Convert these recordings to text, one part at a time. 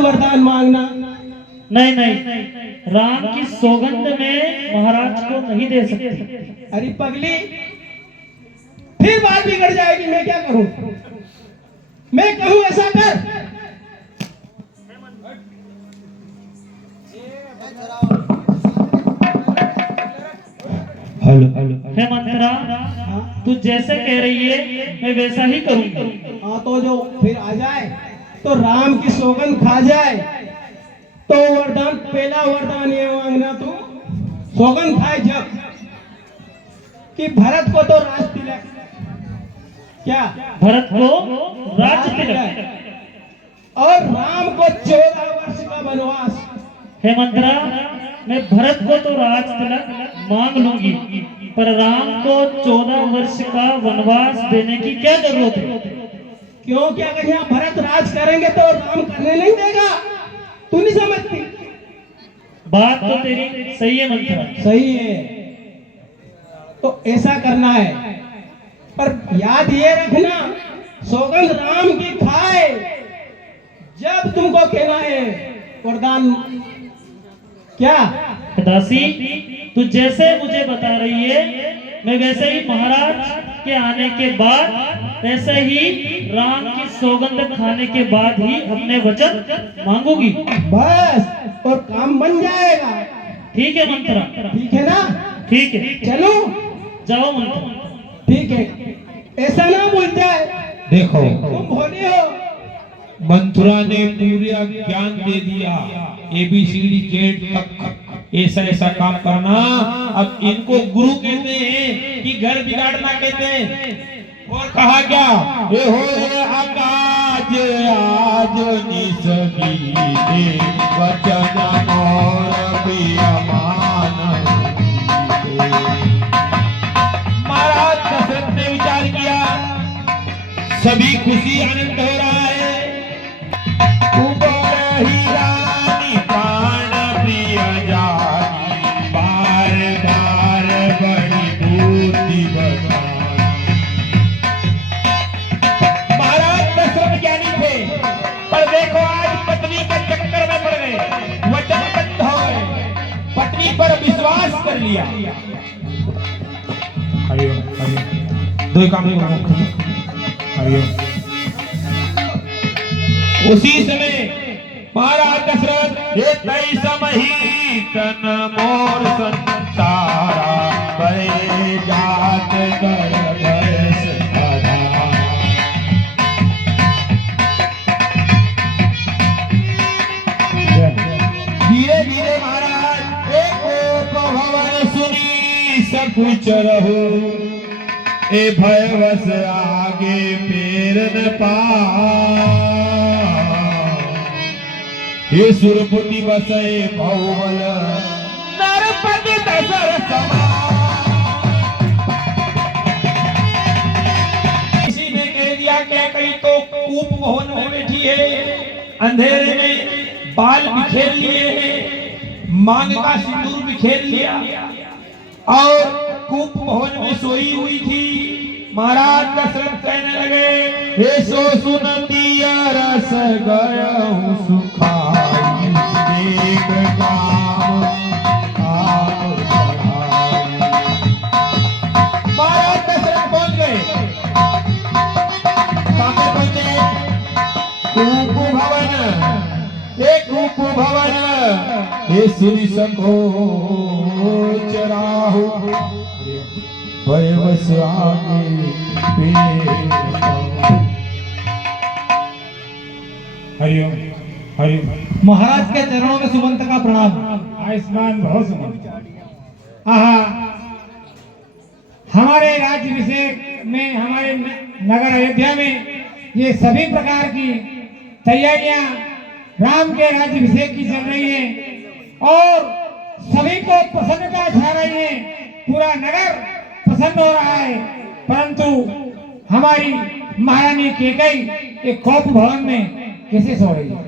वरदान मांगना। नहीं नहीं, राम की सौगंध में महाराज को नहीं दे सकते। अरे पगली, फिर बात बिगड़ जाएगी। मैं क्या करूं? मैं कहूं ऐसा कर। हेलो हे मंत्रा, तू जैसे कह रही है मैं वैसा ही करूंगी। हाँ तो जो फिर आ जाए तो राम की सौगंध खा जाए तो वरदान, पहला वरदान ये मांगना तू सौगंध खाए जब कि भरत को तो राज तिलक, क्या भरत को राज तिलक और राम को 14 वर्ष का वनवास। हे मंत्रा, मैं भरत को तो राज तिलक मांग लूंगी, पर राम को 14 वर्ष का वनवास देने की क्या जरूरत है? क्यों? क्या अगर यहाँ भरत राज करेंगे तो राम करने नहीं देगा? तू नहीं समझती? बात तो तेरी सही है मंत्रा। सही है, तो ऐसा करना है, पर याद ये रखना सौगंध राम की खाए जब तुमको कहना है वरदान। क्या दासी, तू जैसे मुझे बता रही है मैं वैसे ही महाराज के आने के बाद, वैसे ही राम की सौगंध खाने के बाद ही अपने वचन मांगूंगी। बस, और काम बन जाएगा। ठीक है मंत्रा। ठीक है ना? ठीक है, चलो जाओ मंत्रा। ठीक है, ऐसा ना भूल जाए। देखो, तुम भोले हो। मंथुरा ने पूरा ज्ञान दे दिया, ABCD जेड तक ऐसा ऐसा काम करना। अब इनको गुरु कहते हैं कि घर बिगाड़ना कहते हैं। और कहा क्या, ये हो रे आकाश आज निसबी दे वचन मोर प्रियमान। महाराज दशरथ ने विचार किया, सभी खुशी आनंद हो रहा है। पर विश्वास कर लिया। हरिओम हरिओम, दो काम हरिओम। उसी समय महाराज दशरथ ये 23 मही तन मोर संसारा भय जात कर भयस आधा। धीरे धीरे महाराज एक भवन सुनी सब कुछ रहो, ए भयवश आगे पैर न पा। ये सुरपुति बसे बहुबल नरपति दशर समा। किसी ने कह दिया कि कहीं तो कूप भवन में बैठी है, अंधेरे में बाल बिखेर लिए हैं, मांग का सिंदूर बिखेर लिया और कूप भवन में सोई हुई थी। महाराज दशरथ कहने लगे, हे सो सुनतिया रस गया सुखाई देख काम आप बढ़ाई। महाराज दशरथ पहुंच गए, कहां पहुंचे? कूप भवन। एक कूप भवन हे सुनी सको चराहु, भयवश आगे हरिओम हरिओम। महाराज के चरणों में सुमंत का प्रणाम। आयुष्मान बहुत सुमंत। हमारे राज्याभिषेक में, हमारे नगर अयोध्या में ये सभी प्रकार की तैयारियां राम के राज्याभिषेक की चल रही है और सभी को प्रसन्नता छा रही है। पूरा नगर प्रसन्न हो रहा है, परंतु हमारी महारानी कैकेयी एक कोप भवन में कैसे सो रही है?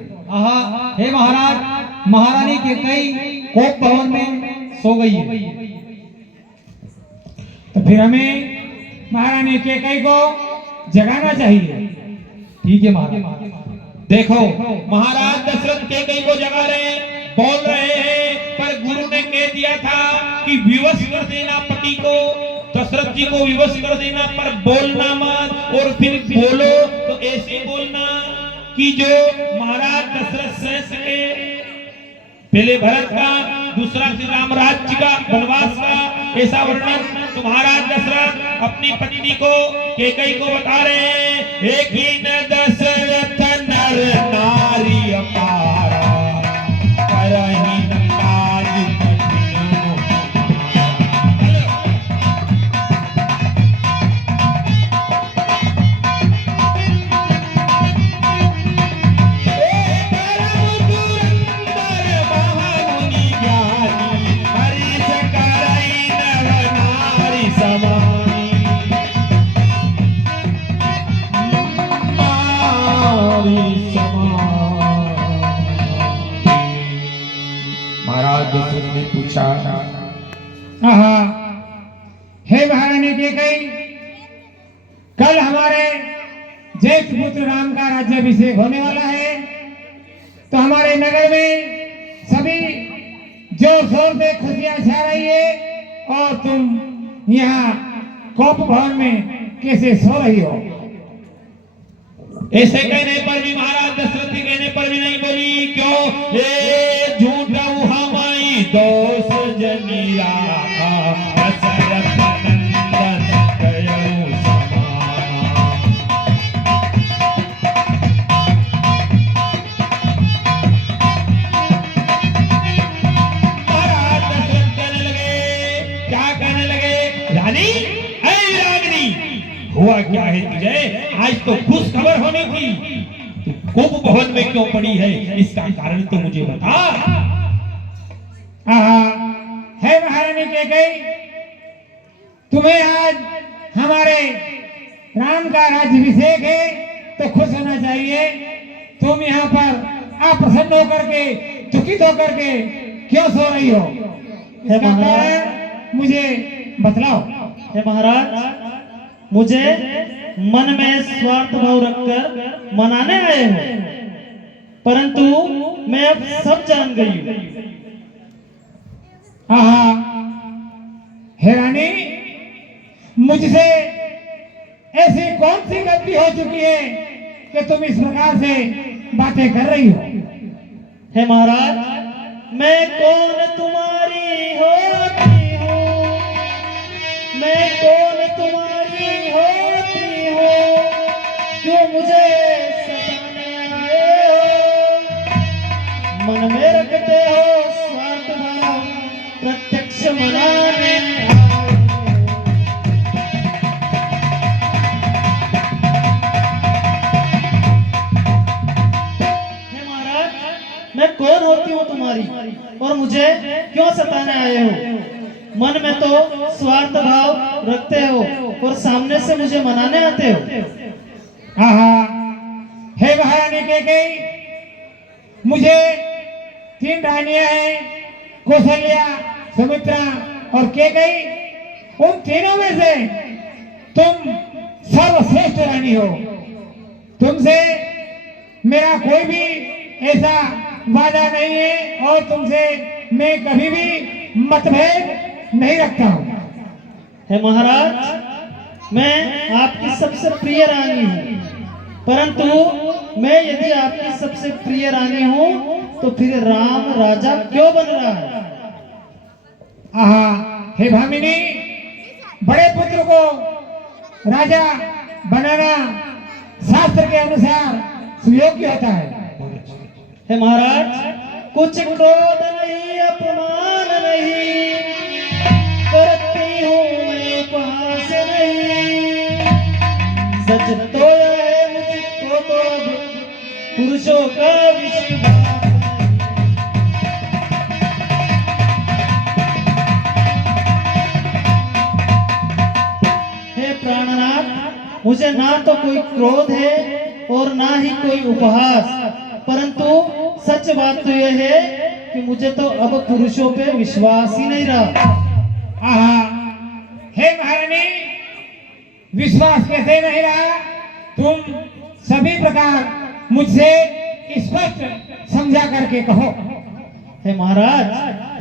हे महाराज, महारानी कैकेयी कोप भवन में सो गई है। तो फिर हमें महारानी कैकेयी को जगाना चाहिए। ठीक है महाराज। देखो महाराज दशरथ विवश कर देना पति को, दशरथ जी को विवश कर देना, पर बोलना मत, और फिर बोलो तो ऐसे बोलना कि जो महाराज दशरथ सह सके। पहले भरत का, दूसरा श्री राम राज्य का, वनवास का ऐसा वर्णन तो महाराज दशरथ अपनी पत्नी को कैकेयी को बता रहे हैं। एक ही न दशरथ नर नारी अपारा, करहि न काज कठिन महाराज दशरथ ने पूछा, आहा, हे महारानी कैकेयी, कल हमारे ज्येष्ठ पुत्र राम का राज्याभिषेक होने वाला है, तो हमारे नगर में सभी जोर शोर से खुशियां छा रही है, और तुम यहाँ कोप भवन में कैसे सो रही हो? ऐसे कहने पर भी महाराज दशरथ के कहने पर भी नहीं बोली, क्यों? ये झूठा हमारी दोष जनी राखा, दशरथ नंदन कयो समाना। महाराज दशरथ कहने लगे, क्या कहने लगे? रानी, ऐ रागिनी, हुआ क्या है तुझे? आज तो खुश खबर होनी थी, तू कुंभ भवन में क्यों पड़ी है? इसका कारण तो मुझे बता। आहा, हे महारानी कैकेयी, तुम्हें आज हमारे राम का राज्याभिषेक है तो खुश होना चाहिए। तुम यहाँ पर अप्रसन्न होकर के, दुखित होकर के क्यों सो रही हो? इसका कारण मुझे बतलाओ। हे महाराज, मुझे मन में स्वार्थ भाव रखकर मनाने आए हो, परंतु मैं अब सब जान गई हूँ। आहा, हे रानी, मुझसे ऐसी कौन सी गलती हो चुकी है कि तुम इस प्रकार से बातें कर रही हो? हे महाराज, मैं कौन तुम्हारी होती हूँ, मैं कौन तुम्हारी होती हूँ, क्यों मुझे सताने आए हो? मन में रखते हो स्वार्थ भाव, प्रत्यक्ष मनाने आए हो। हे महाराज, मैं कौन होती हूँ तुम्हारी, और मुझे क्यों सताने आए हो? मन में तो स्वार्थ भाव रखते हो और सामने से मुझे मनाने आते हो। आहा, हे महारानी कैकेयी, मुझे 3 रानियां हैं, कौशल्या, सुमित्रा और कैकेयी। उन तीनों में से तुम सर्वश्रेष्ठ रानी हो। तुमसे मेरा कोई भी ऐसा वादा नहीं है, और तुमसे मैं कभी भी मतभेद नहीं रखता हूँ। हे महाराज, मैं आपकी सबसे प्रिय रानी हूँ, परंतु मैं यदि आपकी सबसे प्रिय रानी हूँ तो फिर राम राजा क्यों बन रहा है? आहा, हे भामिनी, बड़े पुत्र को राजा बनाना शास्त्र के अनुसार सुयोग्य होता है। हे महाराज, कुछ क्रोध नहीं, अपमान नहीं करती हूँ मैं, उपहास नहीं। सच तो यह है, मुझको तो अब पुरुषों का विश्वास। हे प्राणनाथ, मुझे ना तो कोई क्रोध है और ना ही कोई उपहास, परंतु सच बात तो यह है कि मुझे तो अब पुरुषों पे विश्वास ही नहीं रहा। आहा, हे महारानी, विश्वास कैसे नहीं रहा? तुम सभी प्रकार मुझसे स्पष्ट समझा करके कहो। हे महाराज,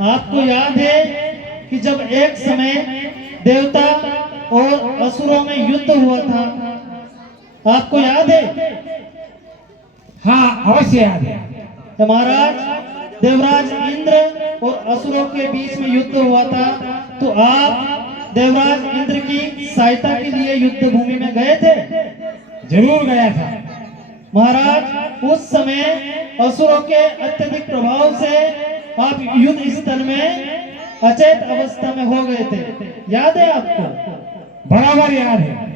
आपको याद है कि जब एक समय देवता और असुरों में युद्ध हुआ था, आपको याद है? हाँ, अवश्य याद है। तो महाराज, देवराज इंद्र और असुरों के बीच में युद्ध हुआ था, तो आप देवराज इंद्र की सहायता के लिए युद्ध भूमि में गए थे? जरूर गया था। महाराज, उस समय असुरों के अत्यधिक प्रभाव से आप युद्ध स्थल में अचेत अवस्था में हो गए थे, याद है आपको? बराबर याद है।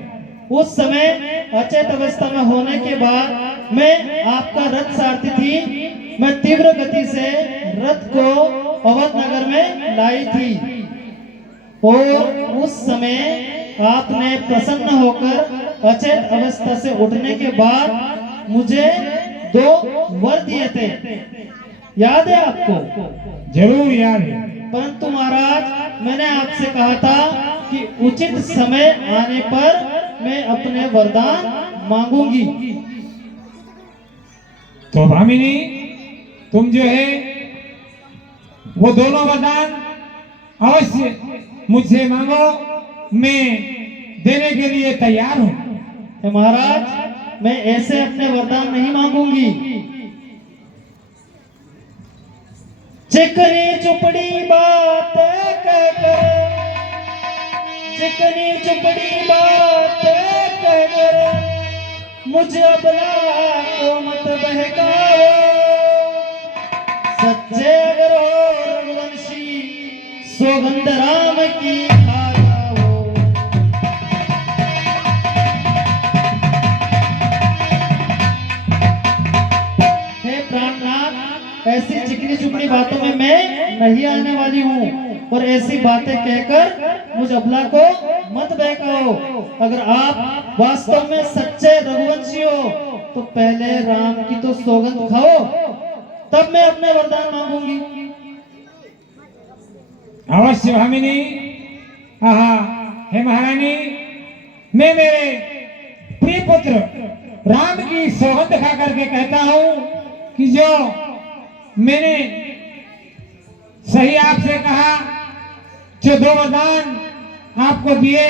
उस समय अचेत अवस्था में होने के बाद मैं आपका रथ सारथी थी। मैं तीव्र गति से रथ को अवध नगर में लाई थी और उस समय आपने प्रसन्न होकर अचेत अवस्था से उठने के बाद मुझे 2 वर दिए थे, याद है आपको? जरूर याद है। परंतु महाराज, मैंने आपसे कहा था कि उचित समय आने पर मैं अपने वरदान मांगूंगी। तो भामिनी, तुम जो है वो दोनों वरदान अवश्य मुझसे मांगो, मैं देने के लिए तैयार हूँ। महाराज, मैं ऐसे अपने वरदान नहीं मांगूंगी। चिकनी चुपड़ी बात कहकर, चिकनी चुपड़ी बात कहकर मुझे अपना को मत बहकाओ। सच्चे अगर हो रघुवंशी, सौगंध राम की खा जाओ। हे प्राणनाथ, ऐसी चिकनी चुपड़ी बातों में मैं नहीं आने वाली हूँ और ऐसी बातें कहकर मुझ अबला को मत बहकाओ। अगर आप वास्तव में सच्चे रघुवंशी हो तो पहले राम की तो सौगंध खाओ, तब मैं अपने वरदान मांगूंगी। अवश्य भामिनी। हाँ, हे महारानी, मैं मेरे प्रिय पुत्र राम की सौगंध खा करके कहता हूँ कि जो मैंने सही आपसे कहा, जो 2 वरदान आपको दिए,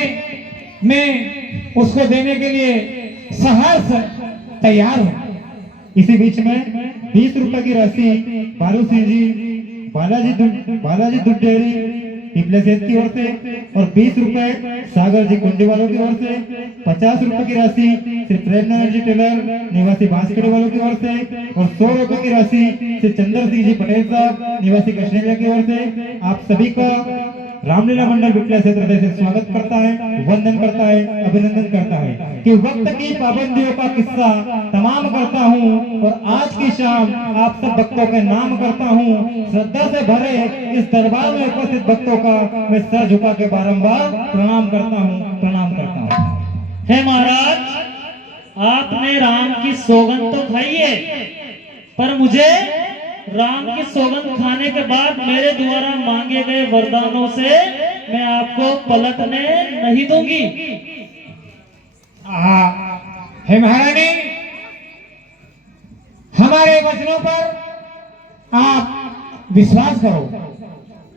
मैं उसको देने के लिए सहर्ष तैयार हूँ। इसी बीच में 20 रुपए की राशि बालू सिंह जी, बालाजी दूध डेयरी पिपलेसेत की ओर से और 20 रुपए सागर जी कुंडी वालों की ओर से, 50 रुपए की राशि श्री प्रेरणा जी टेलर निवासी बांसखेड़े वालों की ओर से और 100 रुपए की राशि श्री चंद्र सिंह जी पटेल साहब निवासी कृष्णेला की ओर से आप सभी का रामलीला मंडल पिपलेसेत हृदय से स्वागत करता है, वंदन करता है, अभिनंदन करता है कि वक्त की पाबंदियों का किस्सा तमाम करता हूँ और आज की शाम आप सब भक्तों के नाम करता हूँ। श्रद्धा से भरे इस दरबार में उपस्थित भक्तों का मैं सर झुका के बारंबार प्रणाम करता हूँ। हे महाराज, आपने राम की सौगंध तो खाई है, पर मुझे राम की सौगंध खाने के बाद मेरे द्वारा मांगे गए वरदानों से मैं आपको पलटने नहीं दूंगी। हे महारानी, हमारे वचनों पर आप विश्वास करो।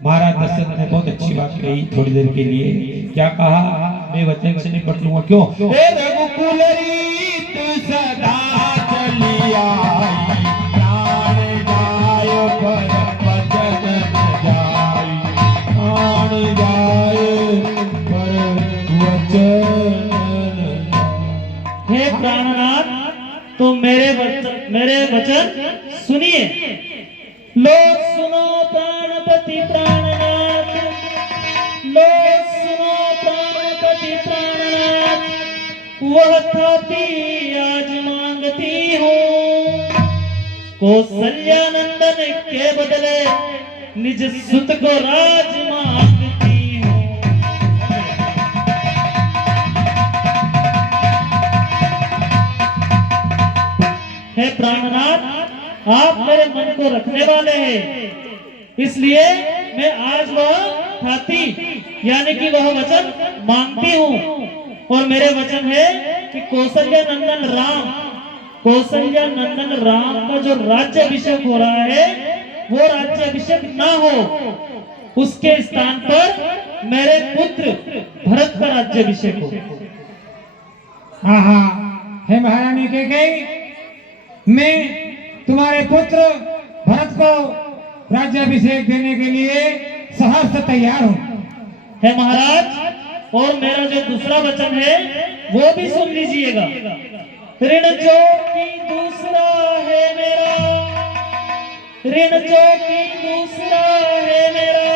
महाराज दशरथ ने बहुत अच्छी बात कही। थोड़ी देर के लिए क्या कहा, मैं वचन से निपट लूंगा। क्यों? रघुकुलरी तू सदा चली आई, प्राण जाय पर वचन न जाई, प्राण जाय पर वचन न जाई। हे प्राणनाथ, तो मेरे वचन सुनिए। लो सुनो प्राणपति प्राणनाथ, लो सुनो प्राणपति प्राणनाथ, वह थाती आज मांगती हूँ। कौशल्या नंदन के बदले निज सुत को राज मांगती हूँ। हे प्राणनाथ, आप मेरे मन को रखने वाले हैं, इसलिए मैं आज वह थाती यानी कि वह वचन मांगती हूँ। और मेरे वचन है कि कौशल्या नंदन राम का जो राज्याभिषेक हो रहा है, वो राज्याभिषेक ना हो, उसके स्थान पर मेरे पुत्र भरत का राज्याभिषेक हो। हाँ हाँ, हे महारानी कैकेयी, मैं तुम्हारे पुत्र भरत को राज्याभिषेक देने के लिए सहर्ष तैयार हूँ। है महाराज, और मेरा जो दूसरा वचन है वो भी सुन लीजिएगा। ऋण जो की दूसरा है मेरा, ऋण जो की दूसरा है मेरा,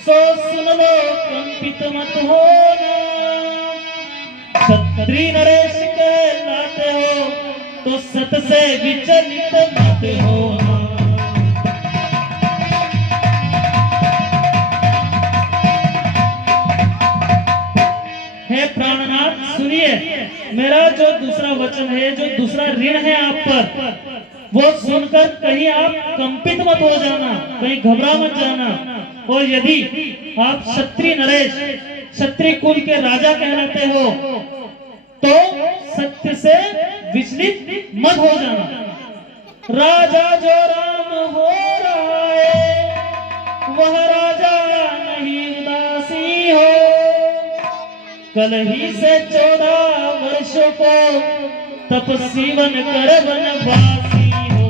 सो सुन लो कंपित मत होना। क्षत्रिय नरेश कहलाते हो तो सत से विचलित मत होना। हे प्राणनाथ सुनिए, मेरा जो दूसरा वचन है, जो दूसरा ऋण है आप पर, वो सुनकर कहीं आप कंपित मत हो जाना, कहीं घबरा मत जाना। और यदि आप क्षत्रिय नरेश, क्षत्रिय कुल के राजा कहलाते हो तो सत्य से विचलित मत हो जाना। राजा जो राम हो रहा है वह राजा नहीं उदासी हो। कल ही से 14 वर्षों को तपस्वी बन कर वनवासी हो।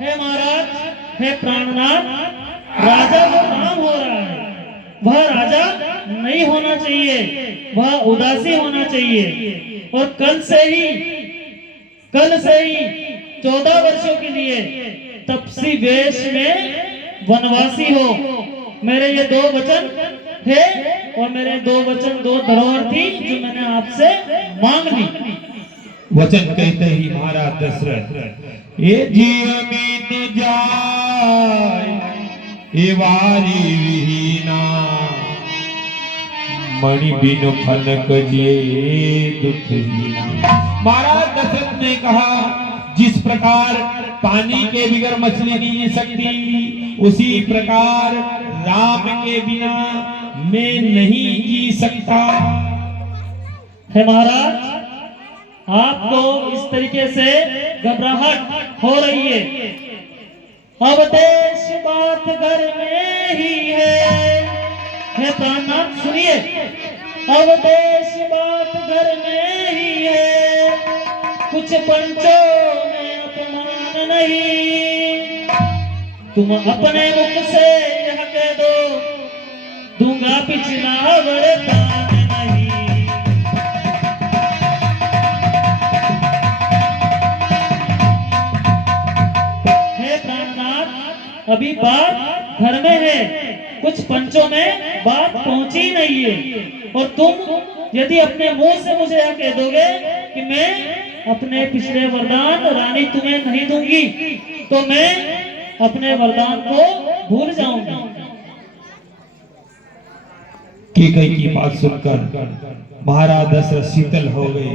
हे महाराज, हे प्राणनाथ, राजा जो राम हो रहा है वह राजा नहीं होना चाहिए, वह उदासी होना चाहिए। और कल से ही 14 वर्षों के लिए तपसी वेश में वनवासी हो। मेरे ये 2 वचन थे और मेरे 2 वचन 2 धरोहर थी जो मैंने आपसे मांग ली। वचन कहते ही महाराज दशरथ ये जीवमीन जाय ये वारी विहीना, मणि बिनु फलक जिए दुख हीना। महाराज दशरथ ने कहा जिस प्रकार पानी के बिगर मछली नहीं जी सकती, उसी प्रकार राम के बिना मैं नहीं जी सकता। है महाराज, आपको इस तरीके से घबराहट हो रही है। अब देश बात घर में ही है प्राणनाथ सुनिए, अब देश बात घर में ही है, कुछ पंचों में अपमान नहीं। तुम अपने मुख से यह कह दो, दूंगा पिछला वरदान नहीं। हे प्राणनाथ, अभी बात घर में है, कुछ पंचों में बात पहुंची नहीं है। और तुम यदि अपने मुंह से मुझे यह कह दोगे कि मैं अपने पिछले वरदान रानी तुम्हें नहीं दूंगी, तो मैं अपने वरदान को भूल जाऊंगा। कैकेयी की बात सुनकर महाराज दशरथ शीतल हो गए।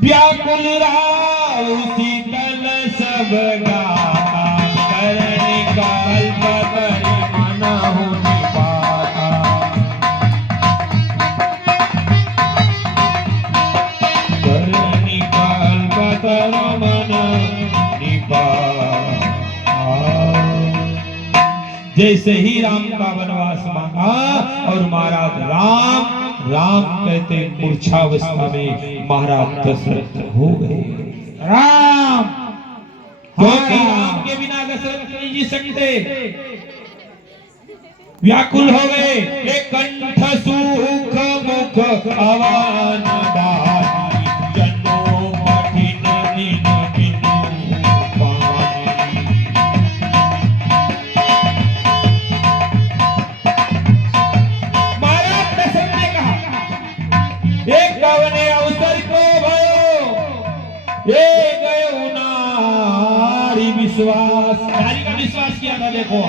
व्याकुल राव शीतल सब गाता, करने कल्प करि मना हो निपाता। करने कल्प करि मना निपाता। जैसे ही राम का वनवास मांगा और महाराज राम कहते मूर्छावस्था में महाराज दशरथ हो गए। राम, क्योंकि राम के बिना दशरथ नहीं जी सकते। व्याकुल हो गए, एक कंठ सुख मुख आवान बानी, जनो कठिन दिन बिनु पानी। महाराज दशरथ ने कहा एक कवने अवसर को भयो, एक गयो नारी विश्वास। नारी का विश्वास किया था, देखो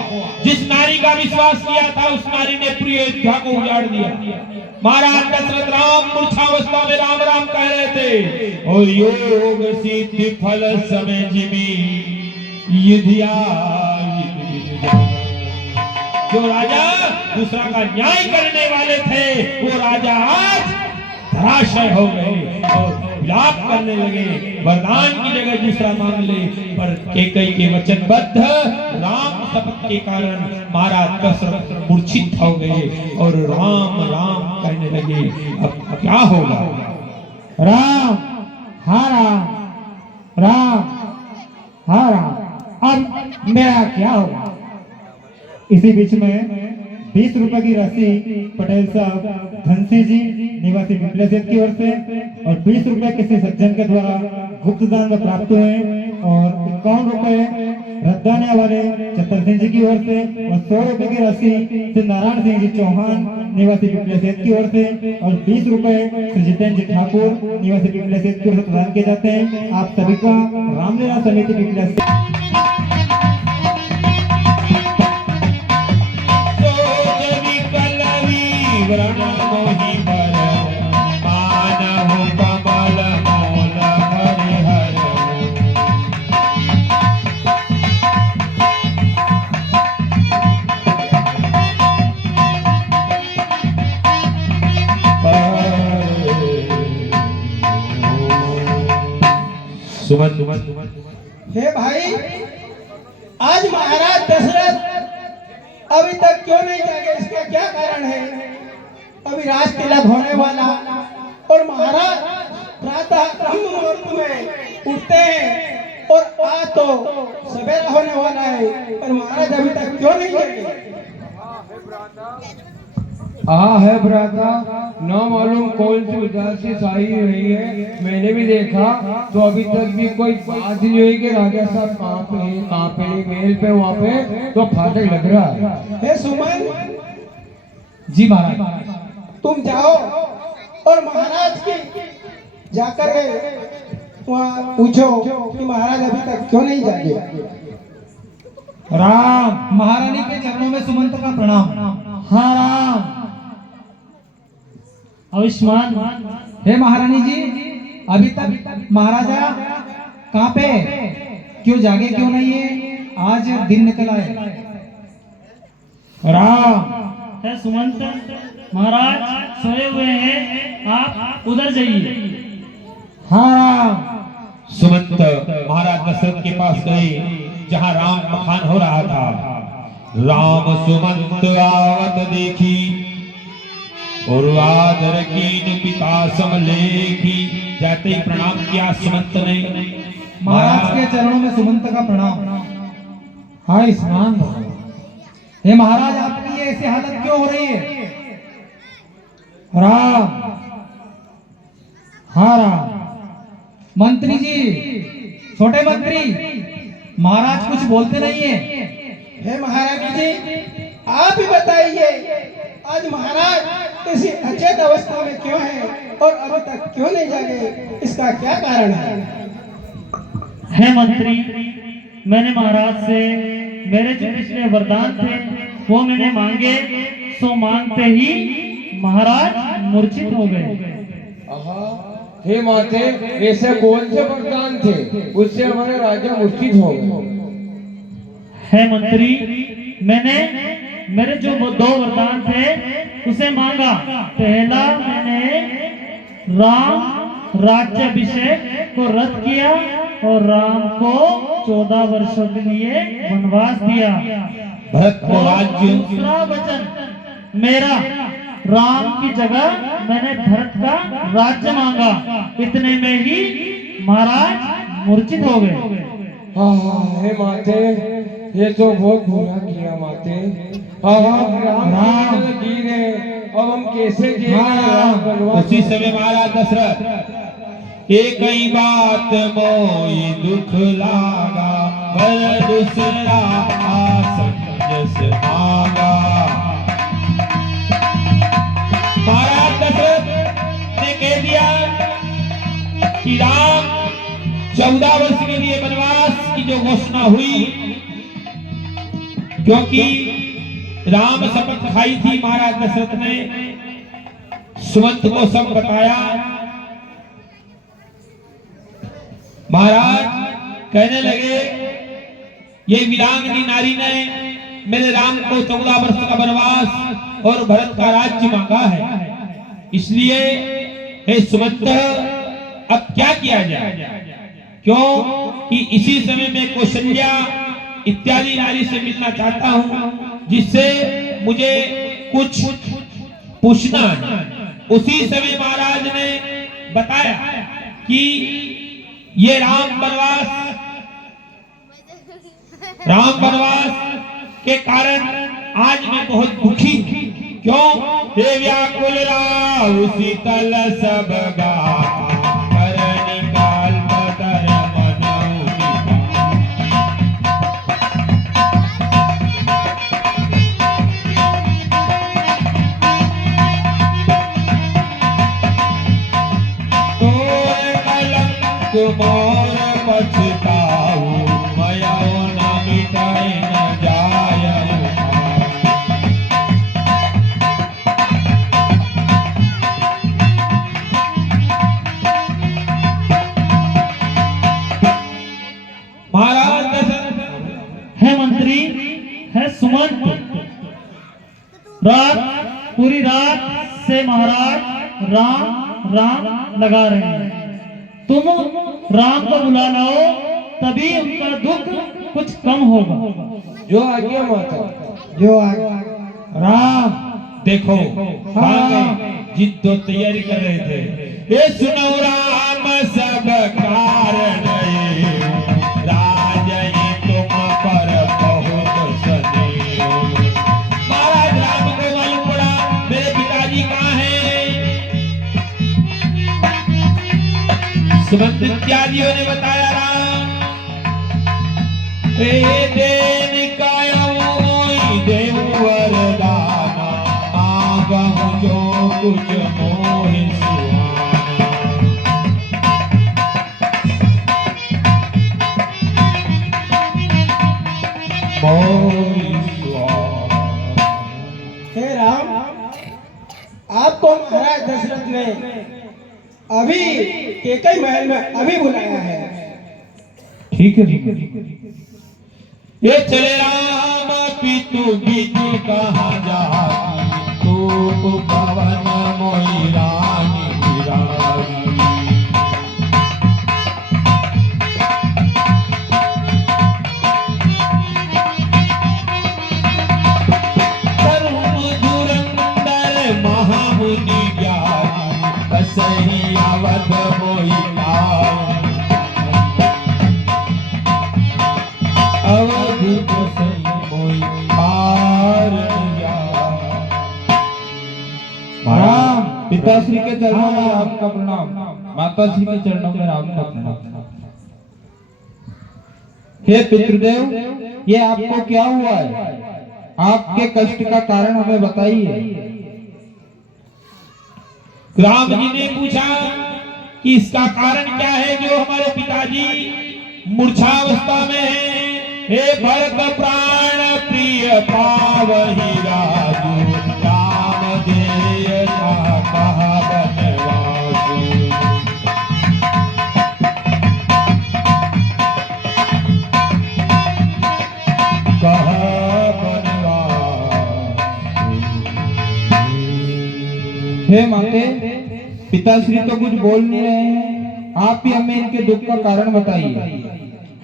जिस नारी का विश्वास किया था उस नारी ने प्रिय अयोध्या को उजाड़ दिया। महाराज दशरथ राम मूर्छावस्था में राम राम कह रहे थे और योग सिद्धि फल समय जिमी युधिया। जो राजा दूसरा का न्याय करने वाले थे वो राजा आज धराशय हो गए और विलाप करने लगे, वरदान की जगह दूसरा मांग ले। पर कैकेयी के वचनबद्ध राम शपथ के कारण महाराज दशरथ मूर्छित हो गए और राम राम कहने लगे। अब क्या होगा? राम, हाँ राम, राम, हाँ राम, अब मेरा क्या होगा? इसी बीच में 20 रुपए की राशि पटेल साहब धनसी जी निवासी पिपलेसेत की ओर से और 20 रुपए किसी सज्जन के द्वारा गुप्त दान में प्राप्त हुए और 51 रुपए रद्दाने वाले चतर सिंह जी की ओर से और 100 रुपए की राशि श्री नारायण सिंह जी चौहान निवासी पिपलेसेत की ओर से और 20 रुपए श्री जितेंद्र जी ठाकुर निवासी पिपलेसेत की ओर से प्रदान किए जाते हैं। आप सभी का रामलीला समिति पिपलेसेत हे भाई, आज महाराज दशरथ अभी तक क्यों नहीं जागे? इसका क्या कारण है? अभी राज तिलक होने वाला और महाराज प्रातः ब्रह्म मुहूर्त में उठते हैं और आज तो सवेरा होने वाला है, पर महाराज अभी तक क्यों नहीं जागे? हाँ है भ्राता, न मालूम कौन सी उदासी छाई रही है। मैंने भी देखा तो अभी तक भी कोई बात नहीं हुई कि राजा साहब कहाँ पे मेल पे वहाँ पे तो फाटक लग रहा है। हे सुमन जी महाराज, तुम जाओ और महाराज की जाकर वहाँ पूछो कि महाराज अभी तक क्यों नहीं जागे। राम, महारानी के चरणों में सुमंत का प्रणाम। हाँ राम। आयुष्मान, हे महारानी जी, अभी तक महाराजा कहाँ पे, क्यों जागे क्यों नहीं है? आज दिन निकला है। राम, है सुमंत, महाराज सोए हुए हैं, आप उधर जाइए। हाँ राम। सुमंत महाराज दशरथ के पास गए जहाँ राम बखान हो रहा था। राम सुमंत आवत देखी और आदर कीन पिता समलेखी। जाते ही प्रणाम किया सुमंत ने। महाराज के चरणों में सुमंत का प्रणाम। हाँ स्नान। हे महाराज, आपकी ये ऐसी हालत क्यों हो रही है? राम, हाँ राम। मंत्री जी, छोटे मंत्री, महाराज कुछ बोलते नहीं है। हे महारानी जी, आप ही बताइए, आज महाराज किसी अचेत अवस्था में क्यों है और अभी तक क्यों नहीं जागे? इसका क्या कारण है मंत्री, मैंने महाराज से मेरे जो पिछले वरदान थे वो मैंने मांगे, सो मांगते ही महाराज मूर्छित हो गए। हे माते, ऐसे कौन से वरदान थे उससे हमारे राजा मूर्छित हो गए? है मंत्री, मैंने मेरे जो वो 2 वरदान थे उसे मांगा। पहला मैंने राम राज्याभिषेक को रद्द किया और राम को 14 वर्षों के लिए वनवास दिया। भरत को राज्य। दूसरा वचन मेरा, राम की जगह मैंने भरत का राज्य मांगा। इतने में ही महाराज मूर्छित हो गए। हे माते, ये तो बहुत बुरा किया माते। राम गिरे, अब हम कैसे जिएंगे? उसी समय महाराज दशरथ एक ही बात मोई दुख लागा, पर दूसरा आसंजस मांगा। महाराज दशरथ ने कह दिया कि राम 14 वर्ष के लिए वनवास की जो घोषणा हुई, क्योंकि राम शपथ खाई थी, महाराज दशरथ ने सुमंत को सब बताया। महाराज कहने लगे, ये वीरांगनी नारी ने मेरे राम को 14 वर्ष का वनवास और भरत का राज्य मांगा है, इसलिए हे सुमंत, अब क्या किया जाए? क्यों कि इसी समय मैं कौशल्या इत्यादि नारी से मिलना चाहता हूं, जिससे मुझे कुछ पूछना है। उसी समय महाराज ने बताया कि ये राम वनवास के कारण आज मैं बहुत दुखी। क्यों? हे व्याकुल राव शीतल सब मोर पछताऊ मयो न मिटाए न जाय। महाराज है मंत्री, है सुमंत, पूरी रात से महाराज राम राम लगा रहे हैं। तुम राम को बुला लाओ, तभी उनका दुख कुछ कम होगा। जो आज्ञा माता। जो राम देखो जिद्दो तैयारी कर रहे थे। ये सुनो राम सब कारण राज तुम पर बहुत सनेह। महाराज राम को मालूम पड़ा मेरे पिताजी कहाँ हैं। सुमंत इत्यादियों ने बताया राम देन देव वरदाना आगहु जो कुछ मोहि हे राम, आपको महाराज दशरथ ने अभी केकई महल में अभी बुलाया है। ठीक है। ये चले राम पितु बीजू कहाँ जाती तू पवन मोई रानी बिरारी। धुरंधर महामुनि ज्ञानी बसही अवध मोई पिताश्री के चरणों में राम का प्रणाम, माताश्री के चरणों में राम का प्रणाम। हे पितृदेव, ये आपको क्या हुआ है? आपके कष्ट का कारण हमें बताइए। राम जी ने पूछा कि इसका कारण क्या है जो हमारे पिताजी मूर्छावस्था में हैं। हे भरत प्राण प्रिय पावहि राजू राम देय कहा बनवासु। हे माते, पिताश्री तो कुछ बोल नहीं रहे हैं, आप ही हमें इनके दुख का कारण बताइए।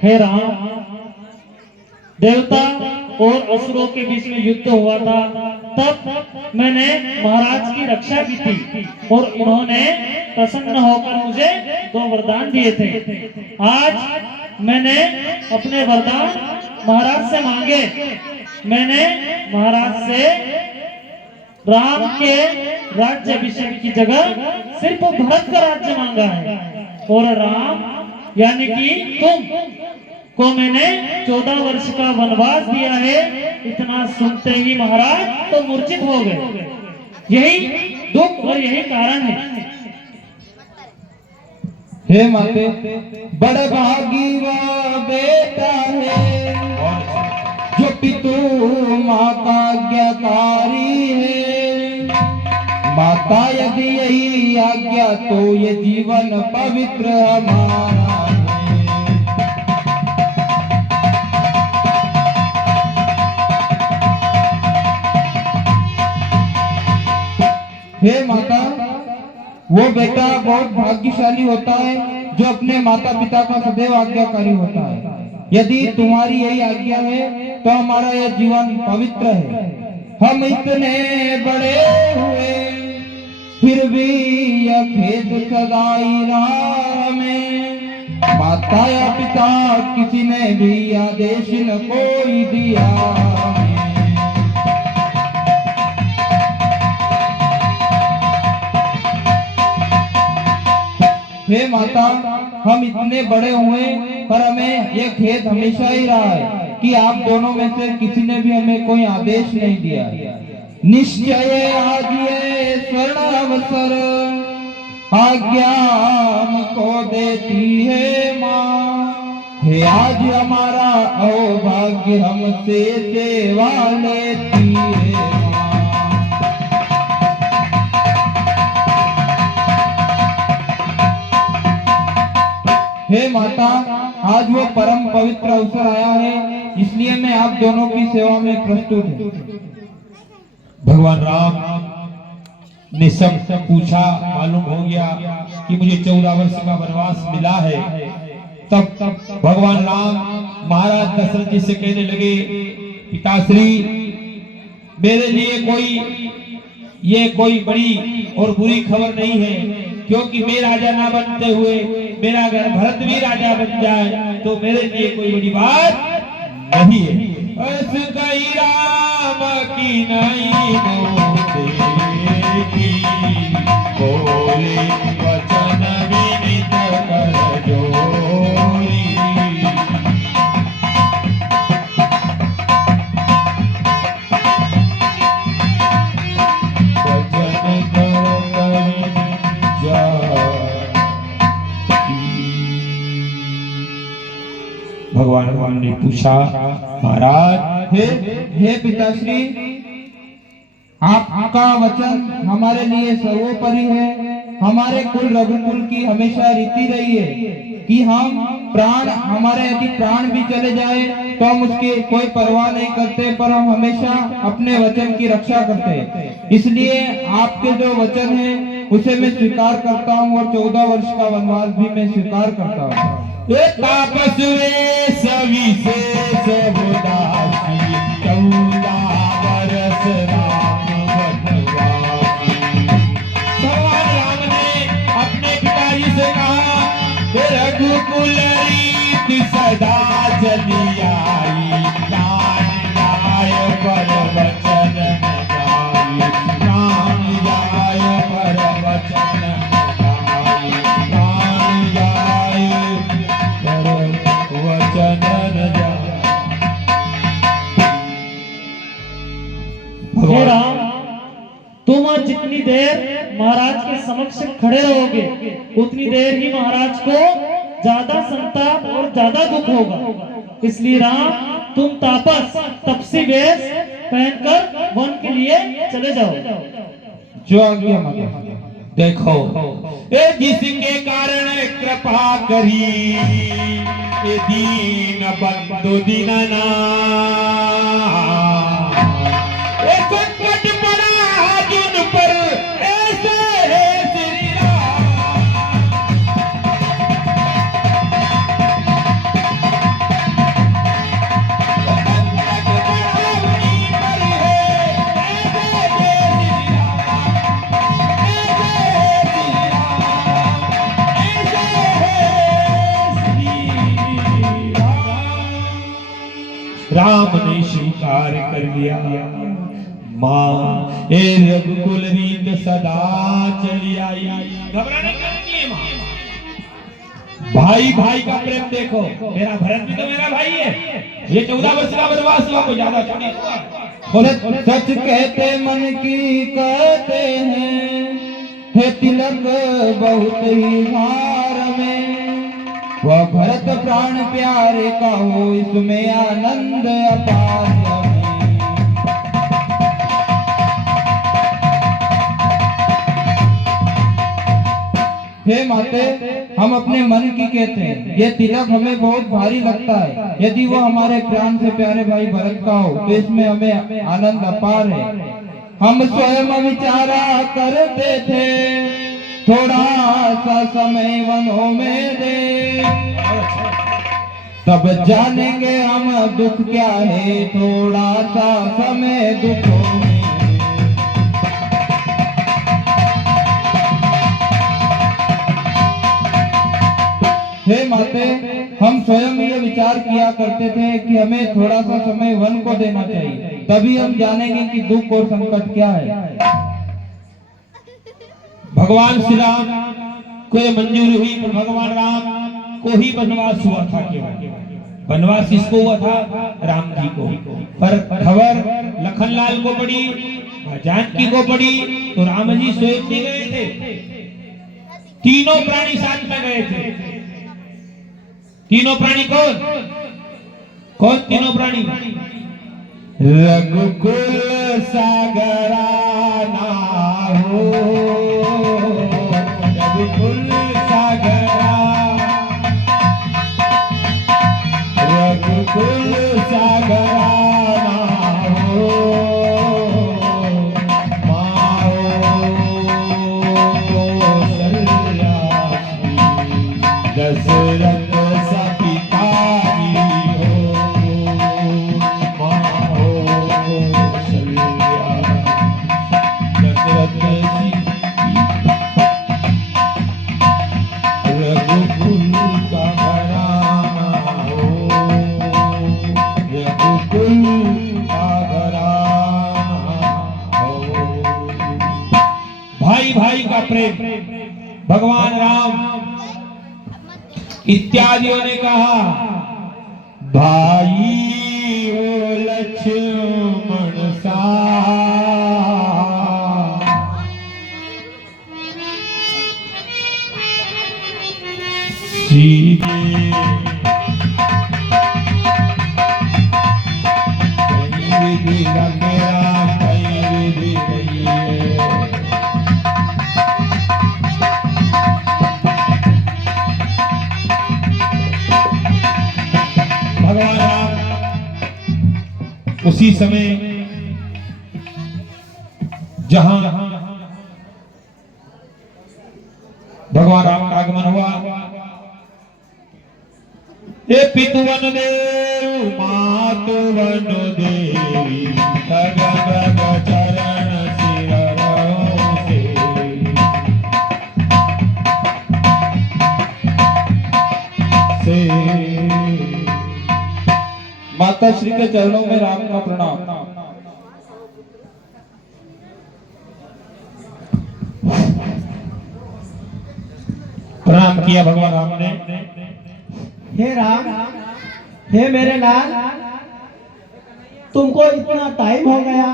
हे राम, देवता और असुरों के बीच में युद्ध हुआ था, तब मैंने महाराज की रक्षा की थी और इन्होंने प्रसन्न होकर मुझे 2 वरदान दिए थे। आज मैंने अपने वरदान महाराज से मांगे। मैंने महाराज से राम के राज्य अभिषेक की जगह सिर्फ भरत का राज्य मांगा है, और राम यानी कि तुम को मैंने 14 वर्ष का वनवास दिया है। इतना सुनते ही महाराज तो मूर्छित हो गए। यही दुख और यही कारण है। हे माते, बड़े भागी वो बेटा है जो पितु माँ का आज्ञाकारी है। माता यदि यही आज्ञा तो ये जीवन पवित्र हमारा है। हे माता, वो बेटा बहुत भाग्यशाली होता है जो अपने माता पिता का सदैव आज्ञाकारी होता है। यदि तुम्हारी यही आज्ञा है तो हमारा यह जीवन पवित्र है। हम इतने बड़े हुए फिर भी यह खेत सदाई रहा हमें। माता या पिता किसी ने भी आदेश न कोई दिया हमें। हे माता, हम इतने बड़े हुए पर हमें यह खेद हमेशा ही रहा है कि आप दोनों में से किसी ने भी हमें कोई आदेश नहीं दिया। निश्चय आज ये स्वर्ण अवसर आज्ञा हमको देती है माँ। हे आज हमारा अहोभाग्य हमसे सेवा लेती है माँ। हे माता, आज वो परम पवित्र अवसर आया है, इसलिए मैं आप दोनों की सेवा में प्रस्तुत हूँ। भगवान राम ने सब पूछा, मालूम हो गया कि मुझे 14 वर्ष का वनवास मिला है। तब भगवान राम महाराज दशरथ जी से कहने लगे, पिताश्री, मेरे लिए ये कोई बड़ी और बुरी खबर नहीं है, क्योंकि मैं राजा ना बनते हुए मेरा अगर भरत भी राजा बन जाए तो मेरे लिए कोई बड़ी बात नहीं है। अस कई राम की नहीं मोती, बोले वचन विनीत कर जोरी। भगवान राम ने पूछा, महाराज, हे पिताश्री, आपका वचन हमारे लिए सर्वोपरि है। हमारे कुल रघुकुल की हमेशा रीति रही है कि हम हमारे यदि प्राण भी चले जाए तो हम उसकी कोई परवाह नहीं करते, पर हम हमेशा अपने वचन की रक्षा करते हैं। इसलिए आपके जो वचन है उसे मैं स्वीकार करता हूँ और 14 वर्ष का वनवास भी मैं स्वीकार करता हूँ। तापस वे सभी से सबदासी, 14 वर्ष राम वनवासी। भगवान राम ने अपने पिताजी से कहा, रघुकुल रीति सदा चली आई, प्राण जाय पर वचन न जाई, प्राण जाय पर वचन न जाई, प्राण जाय पर वचन न जाई। हे राम, तुम आज जितनी देर महाराज के समक्ष खड़े रहोगे उतनी देर ही महाराज को ज्यादा संताप और ज्यादा दुख होगा। इसलिए राम, तुम तापस तपसी वेश पहनकर वन के लिए चले जाओ। जो आज्ञा माता। देखो, जिसके कारण कृपा करी ये दीन बंधु दीनना, संकट पड़ा जिन पर ऐसे है श्री राम। संकट पड़ा उन्हीं पर है, ऐसे है श्री राम, ऐसे है श्री राम, ऐसे है श्री राम। राम ने स्वीकार कर लिया, माँ ए रघुकुल रीत सदा चली आई। घबराने का नहीं है माँ। भाई भाई का प्रेम देखो, मेरा भरत भी तो मेरा भाई है। ये 14 वर्ष का वनवास हुआ, कोई ज्यादा थोड़ी हुआ। सच कहते मन की कहते हैं, हे तिलक बहुत ही हार में। वह भरत प्राण प्यारे का हो, इसमें आनंद अपार हमें। हे माते, हम अपने मन की कहते हैं, ये तिलक हमें बहुत भारी लगता है। यदि वो हमारे प्राण से प्यारे भाई भरत का हो तो इसमें हमें आनंद अपार है। हम स्वयं विचारा करते थे, थोड़ा सा समय वनों में दे, तब जानेंगे हम दुख क्या है, थोड़ा सा समय दुखों में। हे माते, हम स्वयं ये विचार किया करते थे कि हमें थोड़ा सा समय वन को देना चाहिए, तभी हम जानेंगे कि दुख और संकट क्या है। भगवान श्री राम को ये मंजूर हुई, तो भगवान राम को ही वनवास हुआ था। केवल वनवास किसको हुआ था? राम जी को। पर खबर लखनलाल को पड़ी, जानकी को पड़ी, तो राम जी स्वयं नहीं गए थे, तीनों प्राणी साथ में गए थे। तीनों प्राणी कौन कौन? तीनों प्राणी रघुकुल सागरा ना हो, रघुकुल सागरा, रघुकुल सागरा ना हो, माओ कौशल्या दशरथ भाई भाई का प्रेम। भगवान राम इत्यादियों ने कहा, भाई ओ लक्ष्मण सा, सीधे कहीं विधि मेरा कहीं विधि नहीं है। भगवान राम उसी समय जहां भगवान राम का आगमन हुआ, ये पितुवन देव मातुवन देवी, भग भग चरण सिररों से। माता श्री के चरणों में राम का प्रणाम। प्रणाम किया भगवान राम ने। हे राम, हे मेरे लाल, तुमको इतना टाइम हो गया,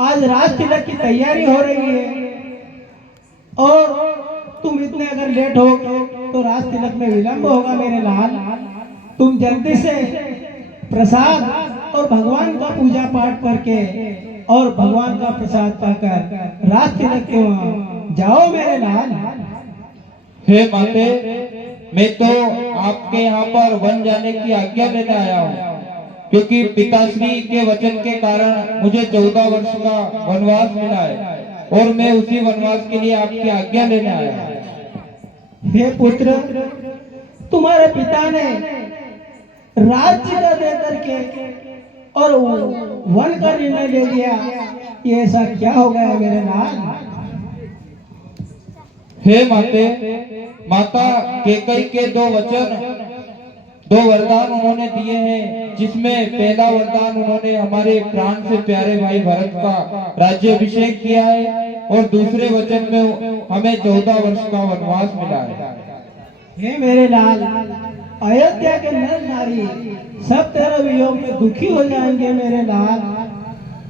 आज राज तिलक की तैयारी हो रही है और तुम इतने अगर लेट हो तो राज तिलक में विलंब होगा मेरे लाल। तुम जल्दी से प्रसाद और भगवान का पूजा पाठ करके और भगवान का प्रसाद पाकर राज तिलक के वहाँ जाओ मेरे लाल। हे माते, मैं तो आपके यहाँ पर वन जाने की आज्ञा लेने आया हूँ, क्योंकि पिताश्री के वचन के कारण मुझे 14 वर्ष का वनवास मिला है और मैं उसी वनवास के लिए आपकी आज्ञा लेने आया हूँ। हे पुत्र, तुम्हारे पिता ने राज्य का दे करके और वन का निर्णय ले लिया, ये ऐसा क्या हो गया मेरे लाल? हे माते, माता केकई के 2 वचन, 2 वरदान उन्होंने दिए हैं, जिसमें पहला वरदान उन्होंने हमारे प्राण से प्यारे भाई भरत का राज्याभिषेक किया है और दूसरे वचन में हमें 14 वर्ष का वनवास मिला है। हे मेरे लाल, अयोध्या के नर नारी सब तेरे वियोग में दुखी हो जाएंगे मेरे लाल,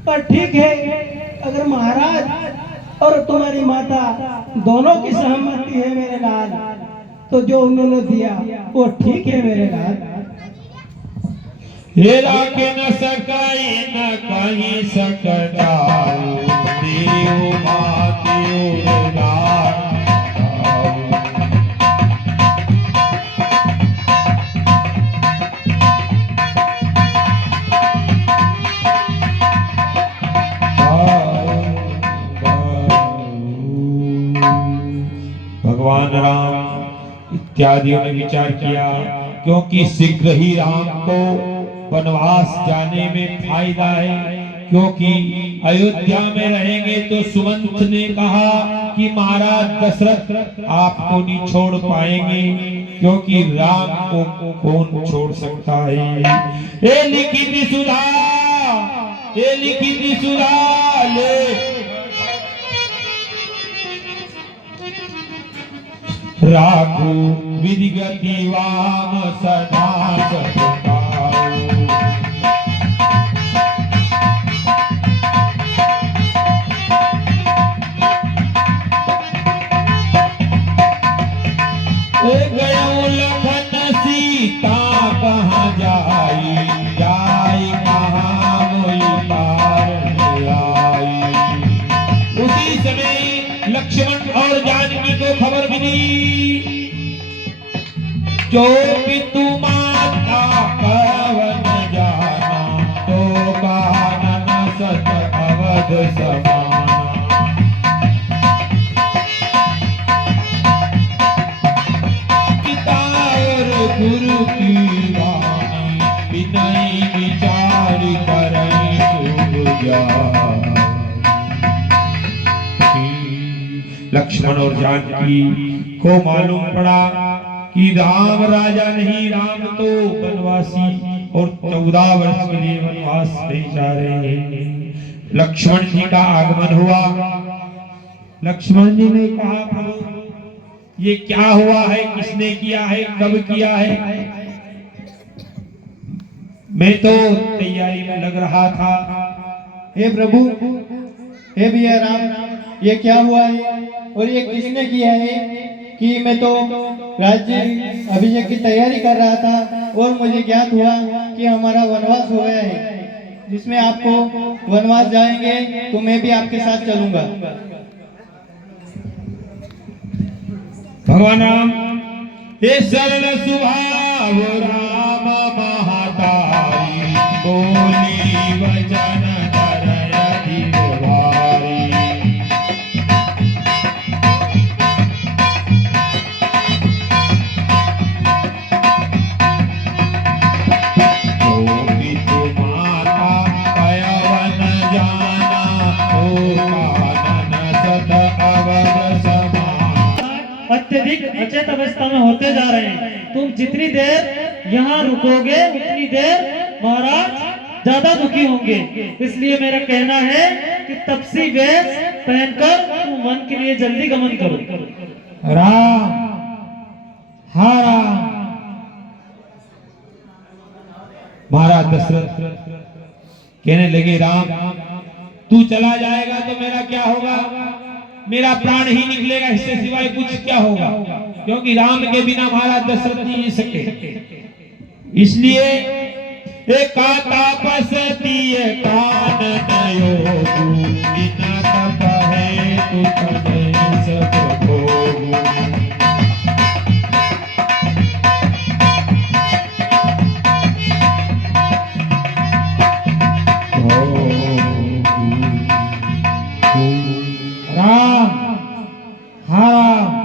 पर ठीक है, अगर महाराज और तुम्हारी माता दोनों की सहमति है मेरे लाल, तो जो उन्होंने दिया वो ठीक है मेरे लाल। हेरा के न सकाई न कहीं सकता, देव माते उड़ार। भगवान राम इत्यादियों ने विचार किया, क्योंकि शीघ्र ही राम को वनवास जाने में फायदा है, क्योंकि अयोध्या में रहेंगे तो सुमंत ने कहा कि महाराज दशरथ आपको नहीं छोड़ पाएंगे, क्योंकि राम को कौन छोड़ सकता है। ये लिखित सुधा, ये लिखित सुधा ले राखो विधिगति वाम सदा सदाओ। गयो लखन सीता कहाँ जाई, जाई कहाँ मोई पार आई। उसी समय लक्ष्मण और जानकी को खबर मिली, जो पितु माता कवन जाना, तो कानन सत अवध समाना। गुरु की वाणी विनय विचार करई शुभ जाई। लक्ष्मण और जानकी को मालूम पड़ा कि राम राजा नहीं, राम तो वनवासी और 14 वर्ष के लिए वनवास नहीं जा रहे हैं। लक्ष्मण जी का आगमन हुआ। लक्ष्मण जी ने कहा, प्रभु ये क्या हुआ है, किसने किया है, कब किया है? मैं तो तैयारी में लग रहा था। हे प्रभु, हे भैया राम, ये क्या हुआ है और ये किसने किया है कि मैं तो राज्य अभिषेक की तैयारी कर रहा था और मुझे ज्ञात हुआ कि हमारा वनवास हो गया है, जिसमें आपको वनवास जाएंगे तो मैं भी आपके साथ चलूंगा। भगवान राम, हे सरल स्वभाव राम महातारी, बोली वचन धरय धीर भारी। जो पितु माता कयवन जाना, ओ कानन सत अवध समाना। अत्यधिक अचेत अवस्था में होते जा रहे हैं। तुम जितनी देर यहाँ रुकोगे उतनी देर महाराज ज्यादा दुखी होंगे। इसलिए मेरा कहना है कि तपसी वेश पहनकर तुम वन के लिए जल्दी गमन करो। राम, हाँ राम। महाराज दशरथ कहने लगे, राम तू चला जाएगा तो मेरा क्या होगा? मेरा प्राण ही निकलेगा, इससे सिवाय कुछ क्या होगा? क्योंकि राम के बिना महाराज दशरथ नहीं जी सकते। इसलिए एका तापसती कानन योगु, बिना तप है तुझ जय सब भोगु। राम, हाँ राम।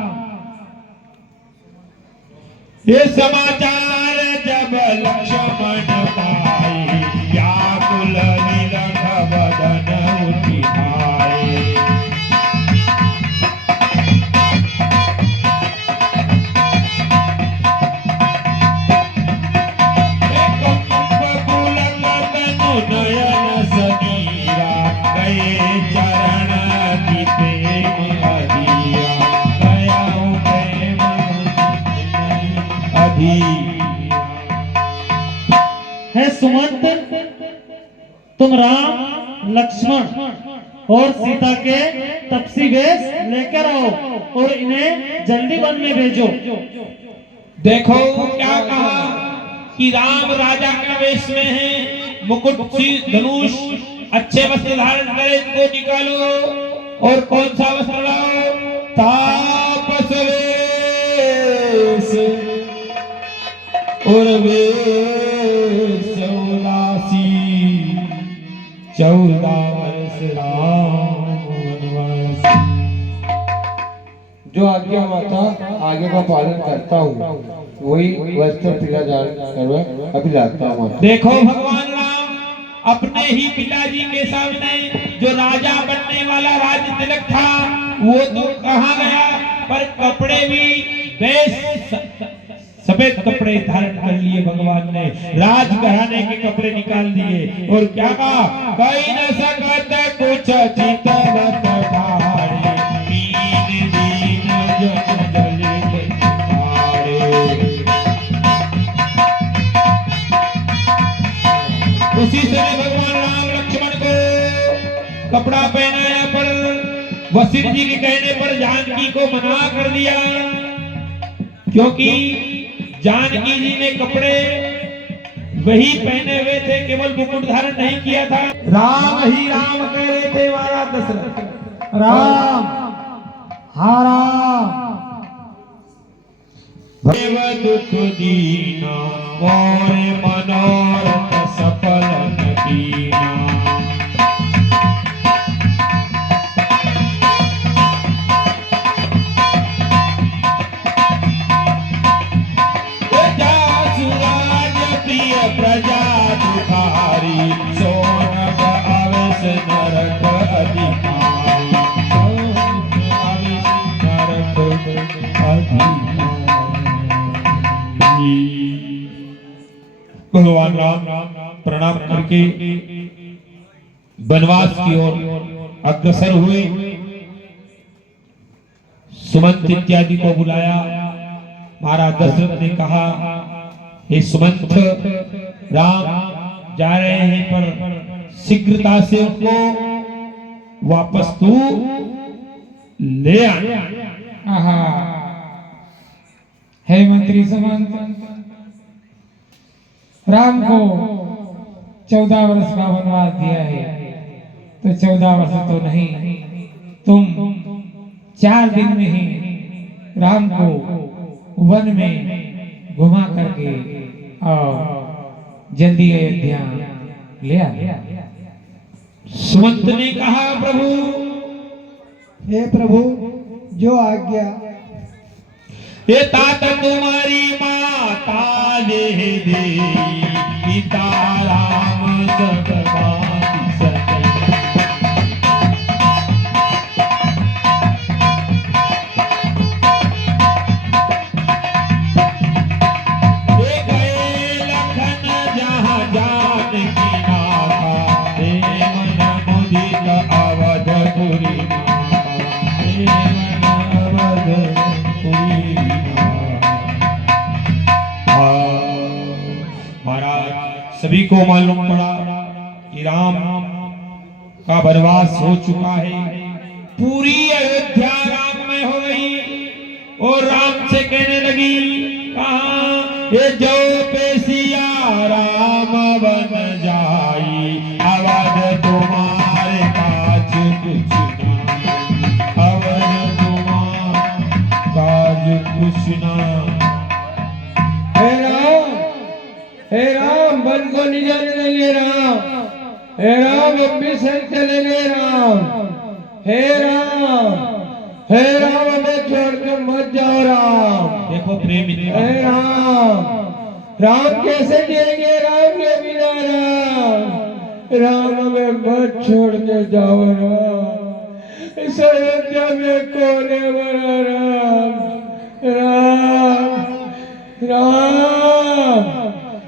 ये समाचार जब लक्ष्मण पाए, व्याकुल विलख बदन उठी आए। नयन समीरा, गए चरण की प्रेम अधीरा, गया प्रेम है सुमंत, तुम राम, लक्ष्मण और सीता के तपसी वेश लेकर आओ और इन्हें जल्दी वन में भेजो। देखो क्या कहा कि राम राजा का वेश में है, मुकुट सी धनुष अच्छे वस्त्र धारण करे, इनको निकालो। और कौन सा वस्त्र लाओ? तापस वेश और वेश उलासी, 14 वर्ष राम वनवास। जो आज्ञा माता आगे का पालन करता हूँ। वही वस्त्र पीला जान करवा अभी लाता हूँ। देखो भगवान राम अपने ही पिताजी के सामने जो राजा बनने वाला राज तिलक था वो तो कहाँ गया, पर कपड़े भी बेश सफेद कपड़े धारण कर लिए भगवान ने, राज घराने के कपड़े निकाल दिए और क्या कहा, कहीं न सकत कुछ चितवत भारे, दीन दीन जन जलित भारे। उसी समय भगवान राम लक्ष्मण को कपड़ा पहनाया, पर वशिष्ठ जी के कहने पर जानकी को मना कर दिया, क्योंकि जानकी जी ने कपड़े वही पहने हुए थे, केवल मुकुट धारण नहीं किया था। राम ही राम कह रहे थे महाराज दशरथ। राम, हाँ राम। देव दुख दीना और मनोरथ सफल न कीना। प्रजा दुखारी सोनक अवस नरक अधिकारी, नरक अधिकारी। भगवान राम प्रणाम करके वनवास की ओर अग्रसर हुए। सुमंत इत्यादि को बुलाया। महाराज दशरथ ने कहा, हे सुमंत, राम जा रहे हैं, पर शीघ्रता से उनको वापस तू ले आ। आहा, हे मंत्री सुमंत, राम को 14 वर्ष का वनवास दिया है, तो 14 वर्ष तो नहीं, तुम 4 दिन में ही राम को वन में घुमा करके और जल्दी अयोध्या ले आ। सुमंत ने कहा, प्रभु, हे प्रभु, जो आज्ञा। ये तात तुम्हारी माता ले दे, पिता राम सदा सभी को मालूम पड़ा कि राम का वनवास हो चुका है। पूरी अयोध्या राम में हो गई और राम से कहने लगी, कहा ये जो पेशिया राम बन जाई, अवध तुम्हारे काज कुछ ना, अवध तुम्हारे काज कुछ ना। हे राम, वन को नहीं जाने देंगे राम। हे राम, अब भी संग चलेंगे राम। हे राम, हे राम, हमें छोड़कर मत जाओ राम। देखो प्रेम, हे राम, राम कैसे जिएंगे राम के बिना राम। राम, हमें मत छोड़ के जाओ राम। इस अयोध्या में कोने बना राम। राम, राम,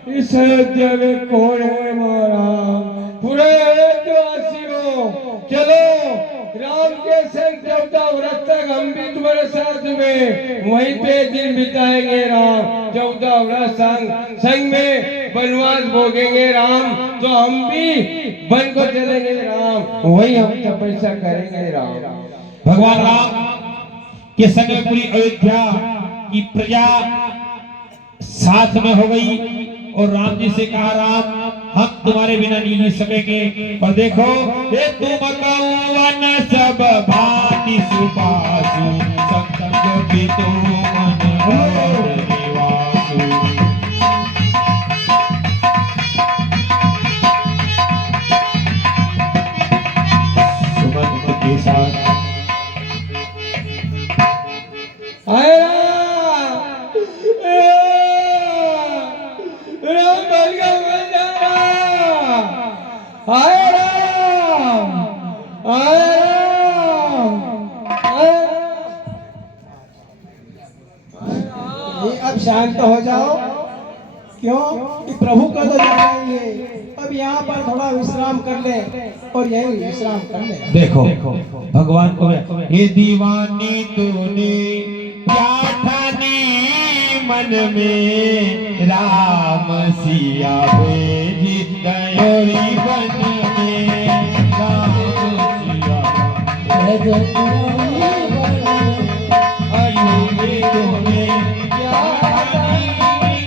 इस अयोध्या में कौन है राम। पूरे अयोध्यावासियों, चलो राम के संग 14 व्रत तक हम भी तुम्हारे साथ में वहीं पे दिन बिताएंगे राम। 14 व्रत संग में वनवास भोगेंगे राम, तो हम भी वन को चलेंगे राम, वही हम तपस्या करेंगे राम। भगवान राम के संग में पूरी अयोध्या की प्रजा साथ में हो गई और राम जी से कहा, राम, हम तुम्हारे बिना नहीं जी सकेंगे, पर देखो ये तुम कौवन सब भांति सुपासु, संग भी तुम और निवासु। सुमंत के साथ आए राम, ये अब शांत हो जाओ। क्यों कि प्रभु का तो जाना ही है। अब यहाँ पर थोड़ा विश्राम कर ले और यही विश्राम कर ले। देखो भगवान को ये दीवानी तूने क्या ठानी मन में, राम सिया भेजी दयोरी बन में, राम सिया भेजी अयोध्या तूने क्या ठानी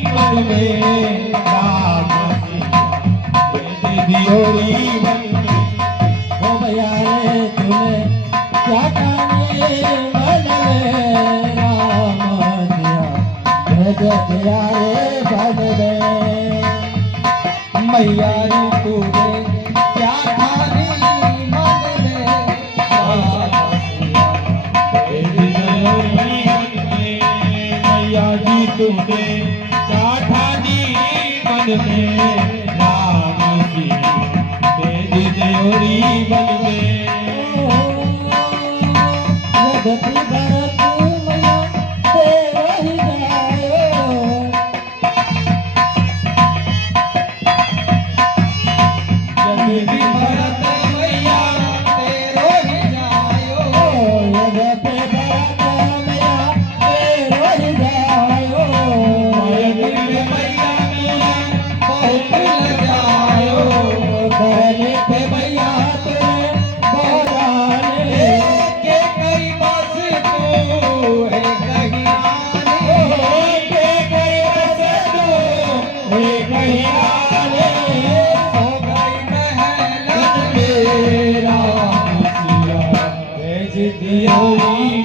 मन में, राम सिया भेजी दयोरी बन में। ओ भैया रे तूने क्या ठानी मन में, राम सिया भेज दिया रे बन में। मैया रे तूने क्या ठानी मन में, राम सिया भेज दिया मैया जी तूने क्या ठानी मन में, राम सिया भेज दयोरी बन में। यद्यपि भरत मैया तेरा ही जायो, यद्यपि भरत मैया तेरो ही जायो, यद्यपि भरत मैया तेरो ही जायो, यद्यपि मैया मेरा बहुत लजायो, करने पे मैया तेरे बहराने के कई बस तू है कहीं आने, के कई बस तू है कहीं आने, हो गई महलन मेरा सिया भेज दिया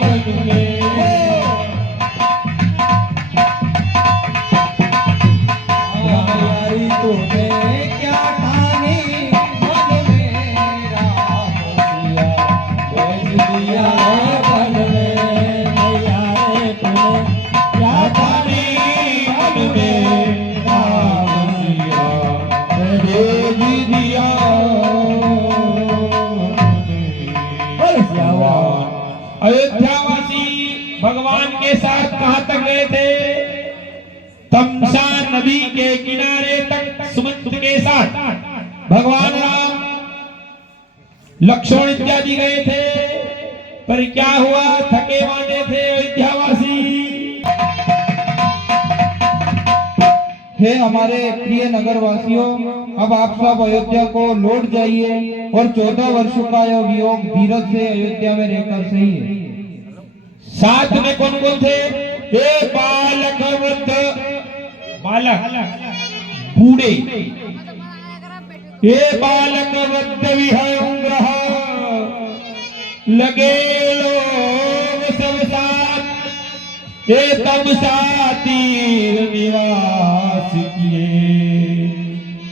मन में। यारी तूने क्या ठानी मन में, राम सिया भेज दिया मन में। मैया रे तूने क्या ठानी मन में, राम सिया भेज दिया। अयोध्यावासी भगवान के साथ कहां तक गए थे? तमसा नदी के किनारे तक सुमंत के साथ भगवान राम लक्ष्मण इत्यादि गए थे। पर क्या हुआ? थके मांदे थे अयोध्यावासी। हे हमारे प्रिय नगरवासियों, अब आप सब अयोध्या को लौट जाइए और 14 वर्षों का यह वियोग धीरज से अयोध्या में रहकर सही है। साथ में कौन कौन थे? हे बालक वृद्ध, बालक बूढ़े, हे बालक वृद्ध विहंग्रह, लगे लोग सब साथ, हे तमसा तीर निवास किए,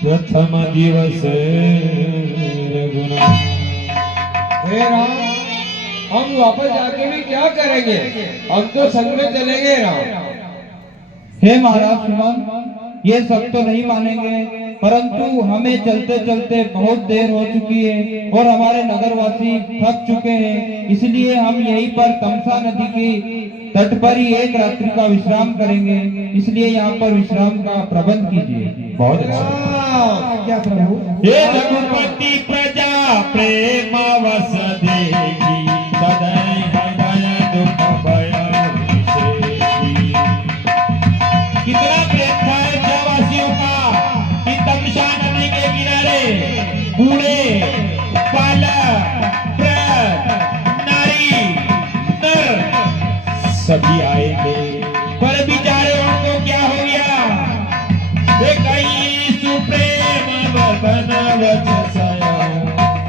प्रथम दिवस रघुनाथ। हे राम, हम वापस जाके भी क्या करेंगे? हम तो संग में चलेंगे राम। हे महाराज सुमन, ये सब तो नहीं मानेंगे, परंतु हमें चलते चलते बहुत देर हो चुकी है और हमारे नगरवासी थक चुके हैं, इसलिए हम यहीं पर तमसा नदी की तट पर ही एक रात्रि का विश्राम करेंगे, इसलिए यहाँ पर विश्राम का प्रबंध कीजिए। बहुत अच्छा। क्या प्रभु? हे रघुपति प्रजा प्रेम वस देगी, सदैव भय दुख भय विशेषी। कितना प्रेम था अयोध्यावासियों का कि तमसा नदी के किनारे बूढ़े, बालक, वृद्ध, नारी, नर सभी आए थे। पर बेचारे उनको क्या हो गया? कई सुप्रेम वतन वचसय,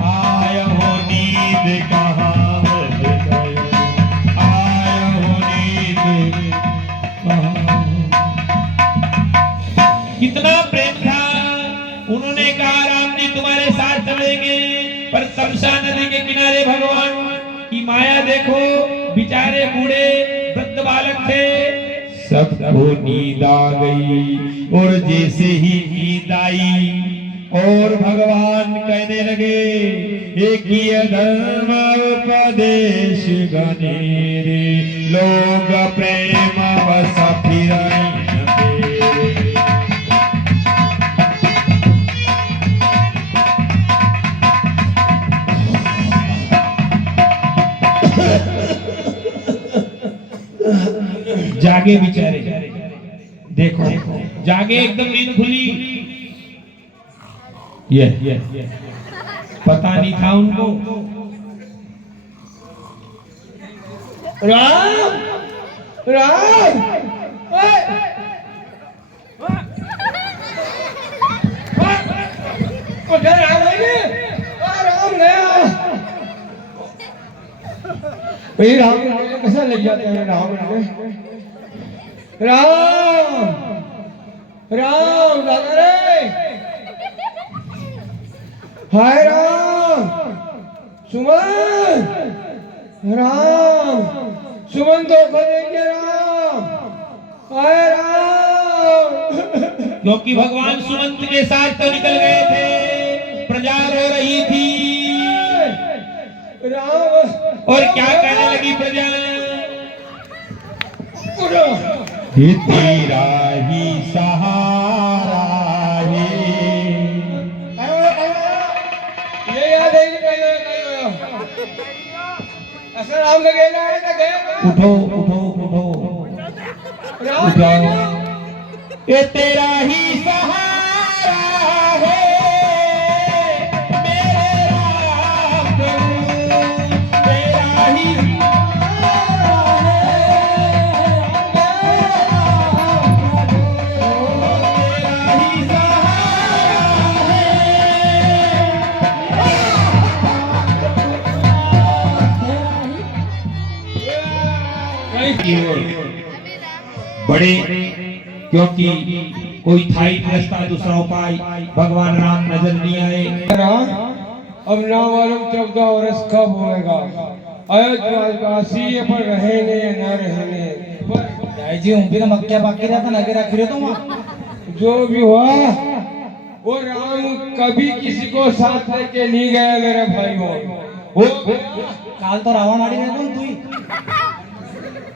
आय हो नींद कहाँ गयो, आय हो नींद कहाँ। कितना प्रेम था। उन्होंने कहा राम जी तुम्हारे साथ चलेंगे, पर तमसा नदी के किनारे भगवान की माया देखो, बेचारे बूढ़े वृद्ध बालक थे, सबको नींद आ गई। और जैसे ही नींद आई और भगवान कहने लगे, एक ही धर्म उपदेश गनेरे, लोग प्रेम बस फिर जागे बेचारे, देखो जागे एकदम नींद खुली। ये पता नहीं था उनको। राम राम राम कैसा लग जाते हैं राम राम राम दादा रे हाय राम सुमन राम सुमन तो देंगे राम हाय राम। क्योंकि भगवान सुमंत के साथ तो निकल गए थे, प्रजा रो रही थी राम। और क्या कहने लगी प्रजा, ये तेरा ही सहारा है। ये याद है ऐसा राम लगेगा। उठो उठो उठो उठो, ये तेरा ही सहारा है मेरे राम, तेरा ही बड़े, क्योंकि कोई था ही रास्ता, दूसरा उपाय भगवान राम नजर नहीं आए। अब ना मालूम 14 वर्ष कब होएगा, अयोध्यावासी पर रहेंगे या न रहेंगे। जी उन भी तो मक्या बाकी रहता ना रख रहे तो जो भी हुआ वो राम कभी किसी को साथ लेके नहीं गया मेरे भाइयों। वो काल तो रावण मारी रहता तू ही।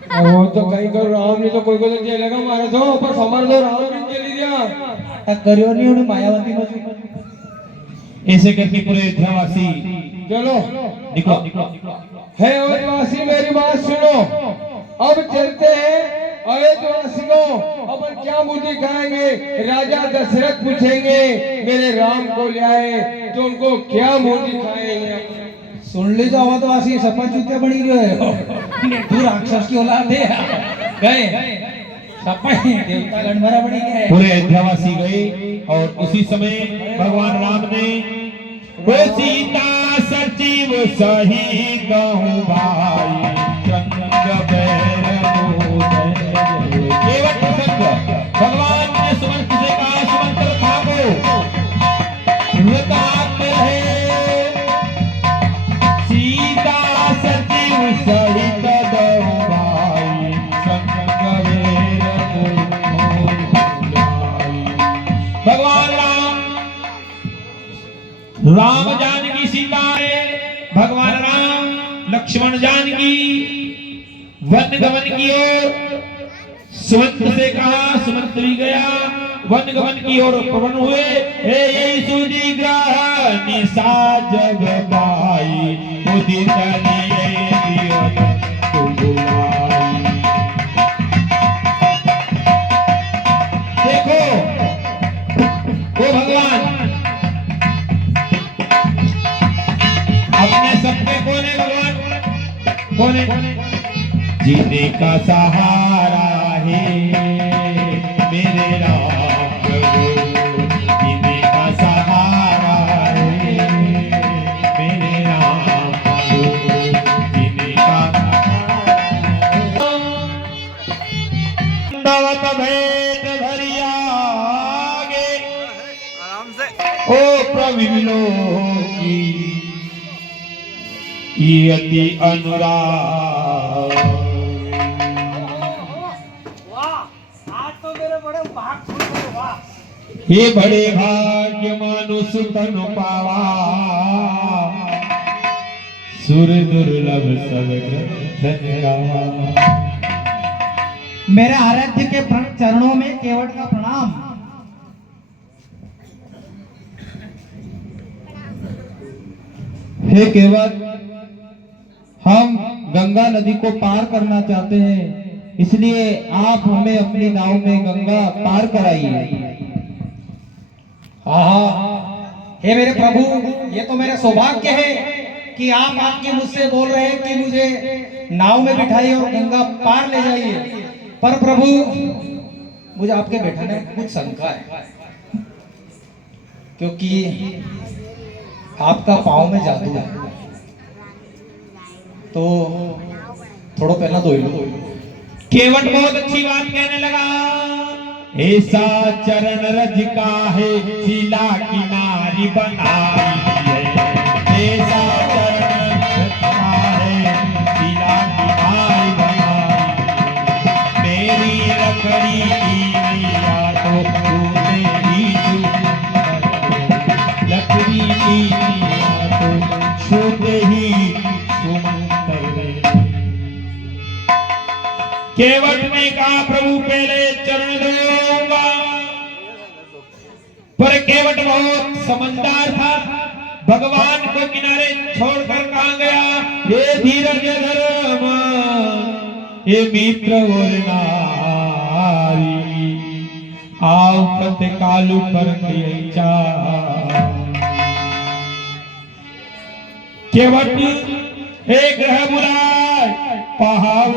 वो तो कहीं कर राम ने तो कोई को तो जेलेगा मारा तो, पर समर तो राम ने जेल दिया। तक करियो नहीं उन्हें मायावती मजू। ऐसे करके पूरे अयोध्यावासी चलो निकलो निकलो। है अयोध्यावासी मेरी बात सुनो, अब चलते हैं अयोध्यावासी को। अपन क्या बुद्धि खाएंगे, राजा दशरथ पूछेंगे मेरे राम को ले आए तो उनको क्या मुंह खाएंगे। सुन ले जाओ तो आसी सपा चूतिया बनी रहे हो। तू राक्षस की औलाद है गए सपा देवता गणभरा बनी गए। पूरे अयोध्यावासी गए और उसी समय भगवान राम ने वो सीता सचिव सही कहूँ भाई चंद्र केवट प्रसंग। भगवान ने सुमंत से कहा, सुमंत थामो रहे, सीता सचिव सहित भाई भगवान राम जानकी सीता है, भगवान राम लक्ष्मण जानकी वन गमन की ओर। सुमंत से कहा, सुमंत भी गया वन गमन की ओर प्रवन हुए। हे यही सूझी ग्रह निशा जग पाई, उदित लिए तू बुलाई। देखो वो भगवान अपने सबके कोने, भगवान कोने जीने का सहारा है मेरे राम प्रभु, जीने का सहारा है मेरे राम प्रभु, जीने का दवत भेद धरिया आराम से ओ प्रभु की ये अति अनुराग। ये बड़े भाग्य मानुष तन पावा, सुर दुर्लभ सब मेरे आराध्य के चरणों में केवट का प्रणाम। हे केवट, हम गंगा नदी को पार करना चाहते हैं, इसलिए आप हमें अपनी नाव में गंगा पार कराइए। हे मेरे प्रभु, ये तो मेरा सौभाग्य है कि आप आपके मुझसे बोल रहे हैं कि मुझे नाव में बिठाइए और गंगा पार ले जाइए। पर प्रभु, मुझे आपके बैठाने में कुछ शंका है, क्योंकि आपका पाँव में जादू है। तो थोड़ा पहला धो लो। केवट बहुत अच्छी बात कहने लगा। ऐसा चरण रज का है शिला किनारी बनाई है। ऐसा चरण रज का है शिला किनारी बनाई है। मेरी लकड़ी की नैया तो तूने ही लकड़ी की नैया तो छूते ही सुमंतर। केवट ने कहा प्रभु पहले चरण लूंगा, पर केवट बहुत समझदार था। भगवान को किनारे छोड़कर कहा गया, ये धीरज धर्म ये मित्र और नारी आओ पत कालू कर केवट एक ग्रह बुलाए पहाड़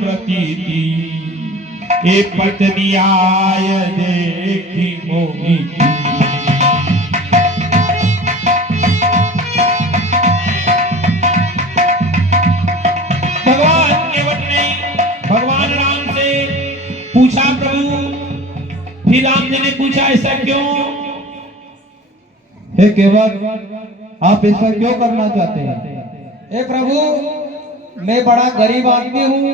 प्रतीति ए पत्नी आय देखी मोही। भगवान केवट ने भगवान राम से पूछा प्रभु, फिर राम जी ने पूछा ऐसा क्यों? हे केवट, आप ऐसा क्यों करना चाहते हैं? हे प्रभु, मैं बड़ा गरीब आदमी हूँ।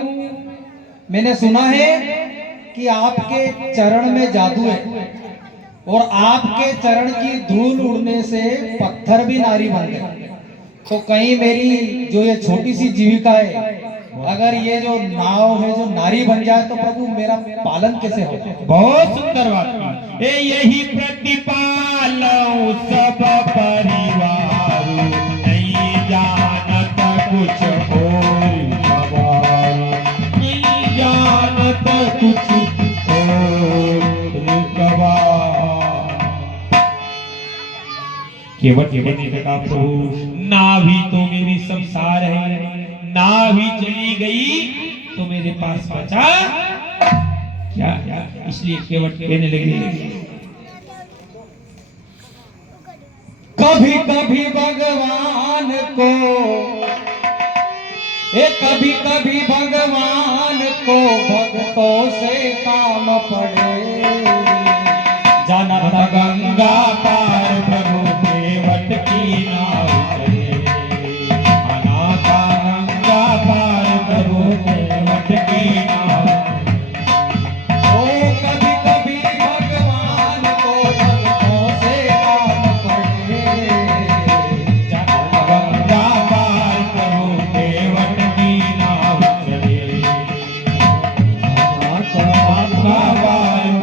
मैंने सुना है कि आपके चरण में जादू है और आपके चरण की धूल उड़ने से पत्थर भी नारी बन गए। तो कहीं मेरी जो ये छोटी सी जीविका है, अगर ये जो नाव है जो नारी बन जाए तो प्रभु मेरा पालन कैसे होगा? बहुत सुंदर बात। यही प्रतिपालौ सब परिवार, नहीं जानत कुछ और गवार, नहीं जानत कुछ और गवार। केवट कहने लगा प्रभु, नाभि तो मेरी संसार है, नाभि चली गई तो मेरे पास बचा क्या? इसलिए केवट कहने लगे, कभी कभी भगवान को कभी कभी भगवान को भक्तों से काम पड़े। जाना था गंगा पार प्रभु केवट की नाव चले। आना था गंगा पार प्रभु केवट की नाव। कभी कभी भगवान को भक्तों से काम पड़े। गंगा पार प्रभु केवट की नाव चले। गंगा पार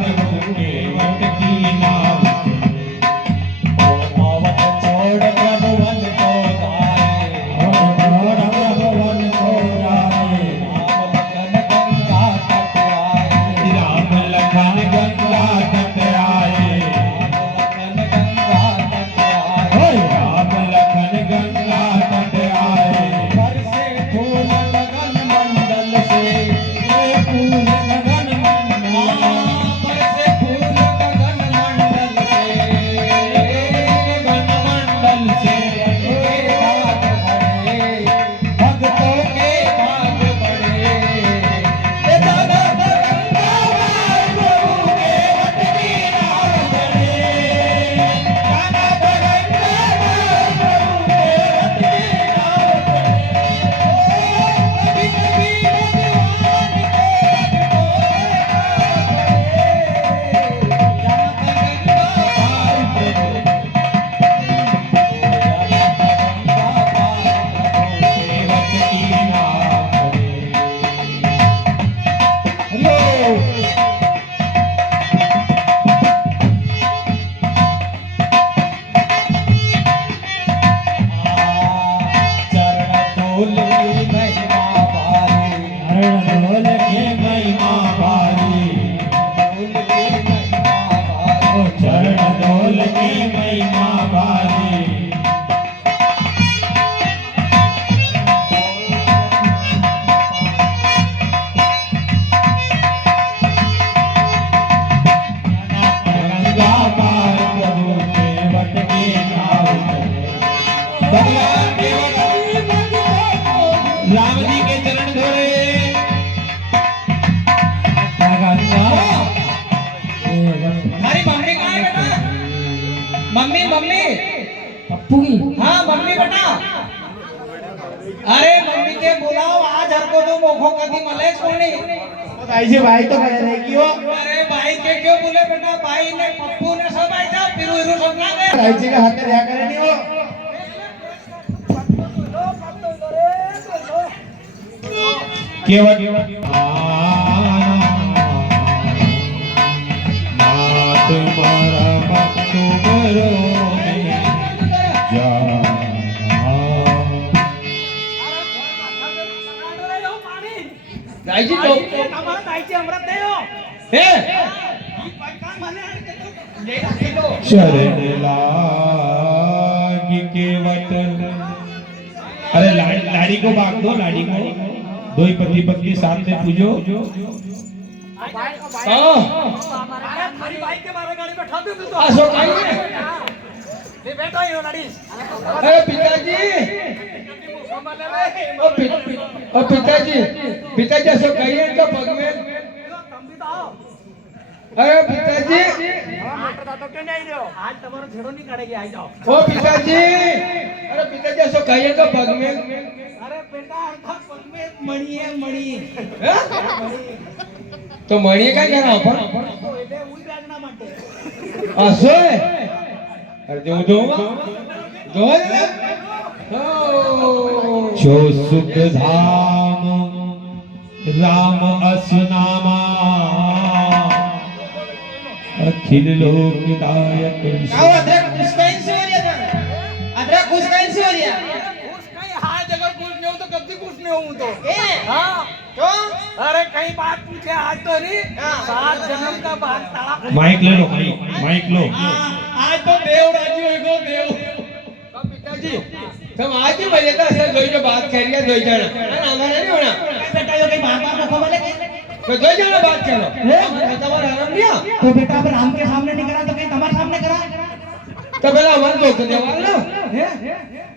पप्पू की? हाँ मम्मी बेटा। अरे मम्मी के बुलाओ आज हर को तो मोखो कदी मले सोनी। ऐसे भाई तो कह रहे कि वो अरे भाई के क्यों बोले बेटा, भाई ने पप्पू ने सब ऐसा फिर सब ना गए। ऐसे का हाथ रहा करे नहीं वो केवल तुम्हारा भक्त मरो दाई जी तो शरण लागी केवट। अरे लाड़ी को भाग दो, लाड़ी को दो ही पति पत्नी साथ में पूजो। अशोक आई है। अरे पिताजी, ओ पिताजी, पिताजी अशोक आई है इनका पग में। अरे पिताजी, ओ पिताजी, अरे पिताजी अशोक आई है इनका पग में। अरे बेटा पग में मणि है मणि। तो मणि काय करा आपण? असो आहे? अरे देऊ दो दो जो सुख धाम राम असनामा अखिल लोकदायक। अरे कई बात पूछे आज तो नहीं, 7 जन्म का बात ताला। माइक ले लो, माइक लो। आज तो देव राजी होएगो देव। पिताजी तुम आज ही बजे का सर जोई जो बात कर लिया जोई जाना ना हमारा नहीं होना। बेटा यो कहीं बार-बार मुखो वाले तो जोई जाना बात करो। तुम्हारा आराम दिया तो बेटा अब राम के सामने नहीं करा तो कहीं तुम्हारे सामने करा। तो पहले हमारे दोस्त ने वाला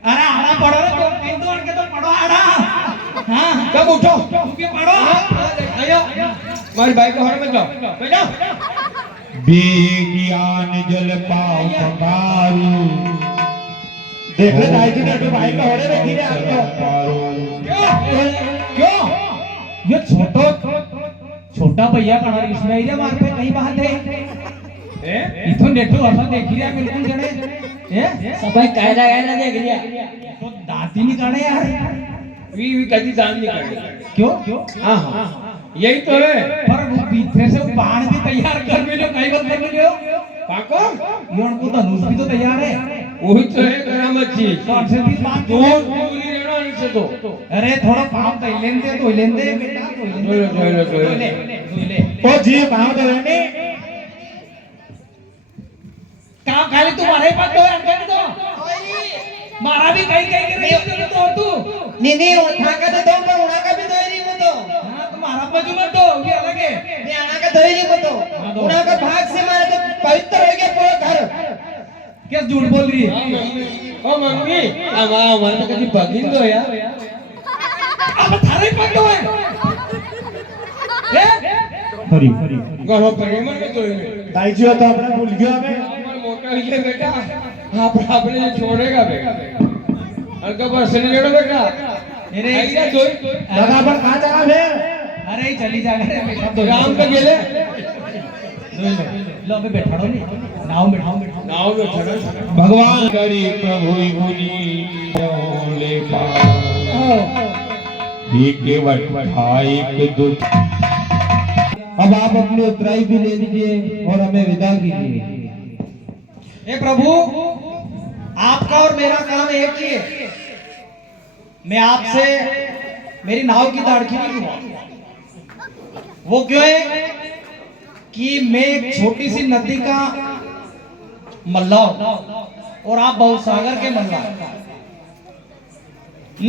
अरे आड़ा पढ़ो रे तो कहीं तो उनके तो पढ़ो आड़ा। हां कब उठो तुमके पढ़ो। आयो हमारे भाई को हर में जाओ बैठो। विज्ञान जल पाओ पगारू। देख ले दाई जी ने तो भाई का होड़े में गिरे क्यों ये छोटा भैया कहां इसमें इधर मार पे कहीं बात है। इथों नेटो असा देख लिया बिल्कुल जणे सबाई कायदा कायदा देख लिया तो दाती नहीं काढे यार। वी कभी जान नहीं कर। क्यों हां हां यही तो है। पर वो पीछे से बाण भी तैयार कर मिलो कई बात कर लियो पाको ये उनको धनुष भी तो तैयार है। वही तो है करामत जी। तो आपसे भी बात दो गोली रहना इनसे तो। अरे थोड़ा काम तो लेंदे बेटा तो ले ओ जी भाव तो रहने काम खाली तुम्हारे पास तो अंकल तो मारा भी कहीं कहीं कर रही तो तू नहीं उठा का तो दो पर उड़ा का भी दो ही नहीं तो। हां तुम्हारा बाजू में तो ये अलग है। मैं आना का दो ही नहीं तो उड़ा का भाग से मारे तो पवित्र हो गया पूरा घर। क्या झूठ बोल रही है? ओ मम्मी हमारा तो कभी बगिन दो यार। अब थारे पर तो है हरी गहो परिमल में तो दाई जी तो अपना भूल गया हमें। मोटा ही बेटा आप आपने ये छोड़ेगा बेटा अलका पर से नहीं जोड़ो बेटा। अरे आइया दो दादा पर कहां जाना फिर? अरे चली जा रे बेटा तो राम का गेले लो अबे बैठा दो नहीं नाव बैठाओ नाव में चढ़ो। भगवान करी प्रभु मुनि ले ये केवट भाई दुख। अब आप अपनी उतराई भी ले लीजिए और हमें विदा कीजिए। हे प्रभु आपका और मेरा काम एक ही है। मैं आपसे मेरी नाव की दाढ़ी नहीं लूंगा। वो क्यों है कि मैं एक छोटी सी नदी का मल्ला हूं और आप बहुत सागर के मल्ला।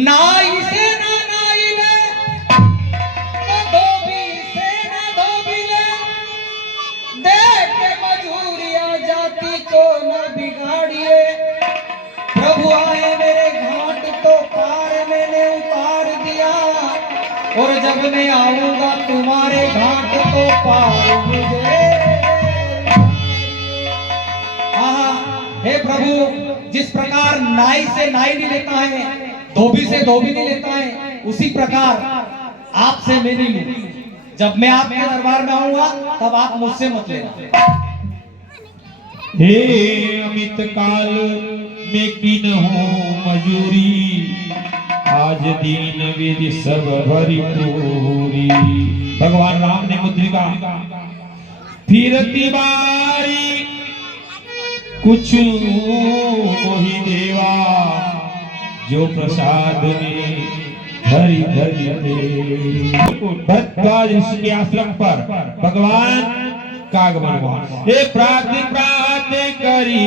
नाई से ना नाई ले तो धोबी से ना धोबी ले देख के मजूरिया जाति को न बिगाड़िए। प्रभु आए मेरे घाट तो पार मैंने उतार दिया और जब मैं आऊंगा तुम्हारे घाट तो पार मुझे। हे प्रभु जिस प्रकार नाई से नाई नहीं लेता है, धोबी से धोबी नहीं लेता है, उसी प्रकार आपसे मैं नहीं लूं। जब मैं आपके दरबार में आऊंगा तब आप मुझसे मत लेना। हे अमित काल में कीन हो मजूरी, आज दीन विधि सब भरी पूरी। भगवान राम ने मुद्रिका फिरती बारी, कुछ मोहि देवा, जो प्रसाद में धरी धरी दे। भरद्वाज ऋषि के आश्रम पर भगवान का आगमन हुआ। हे प्रात प्रात करी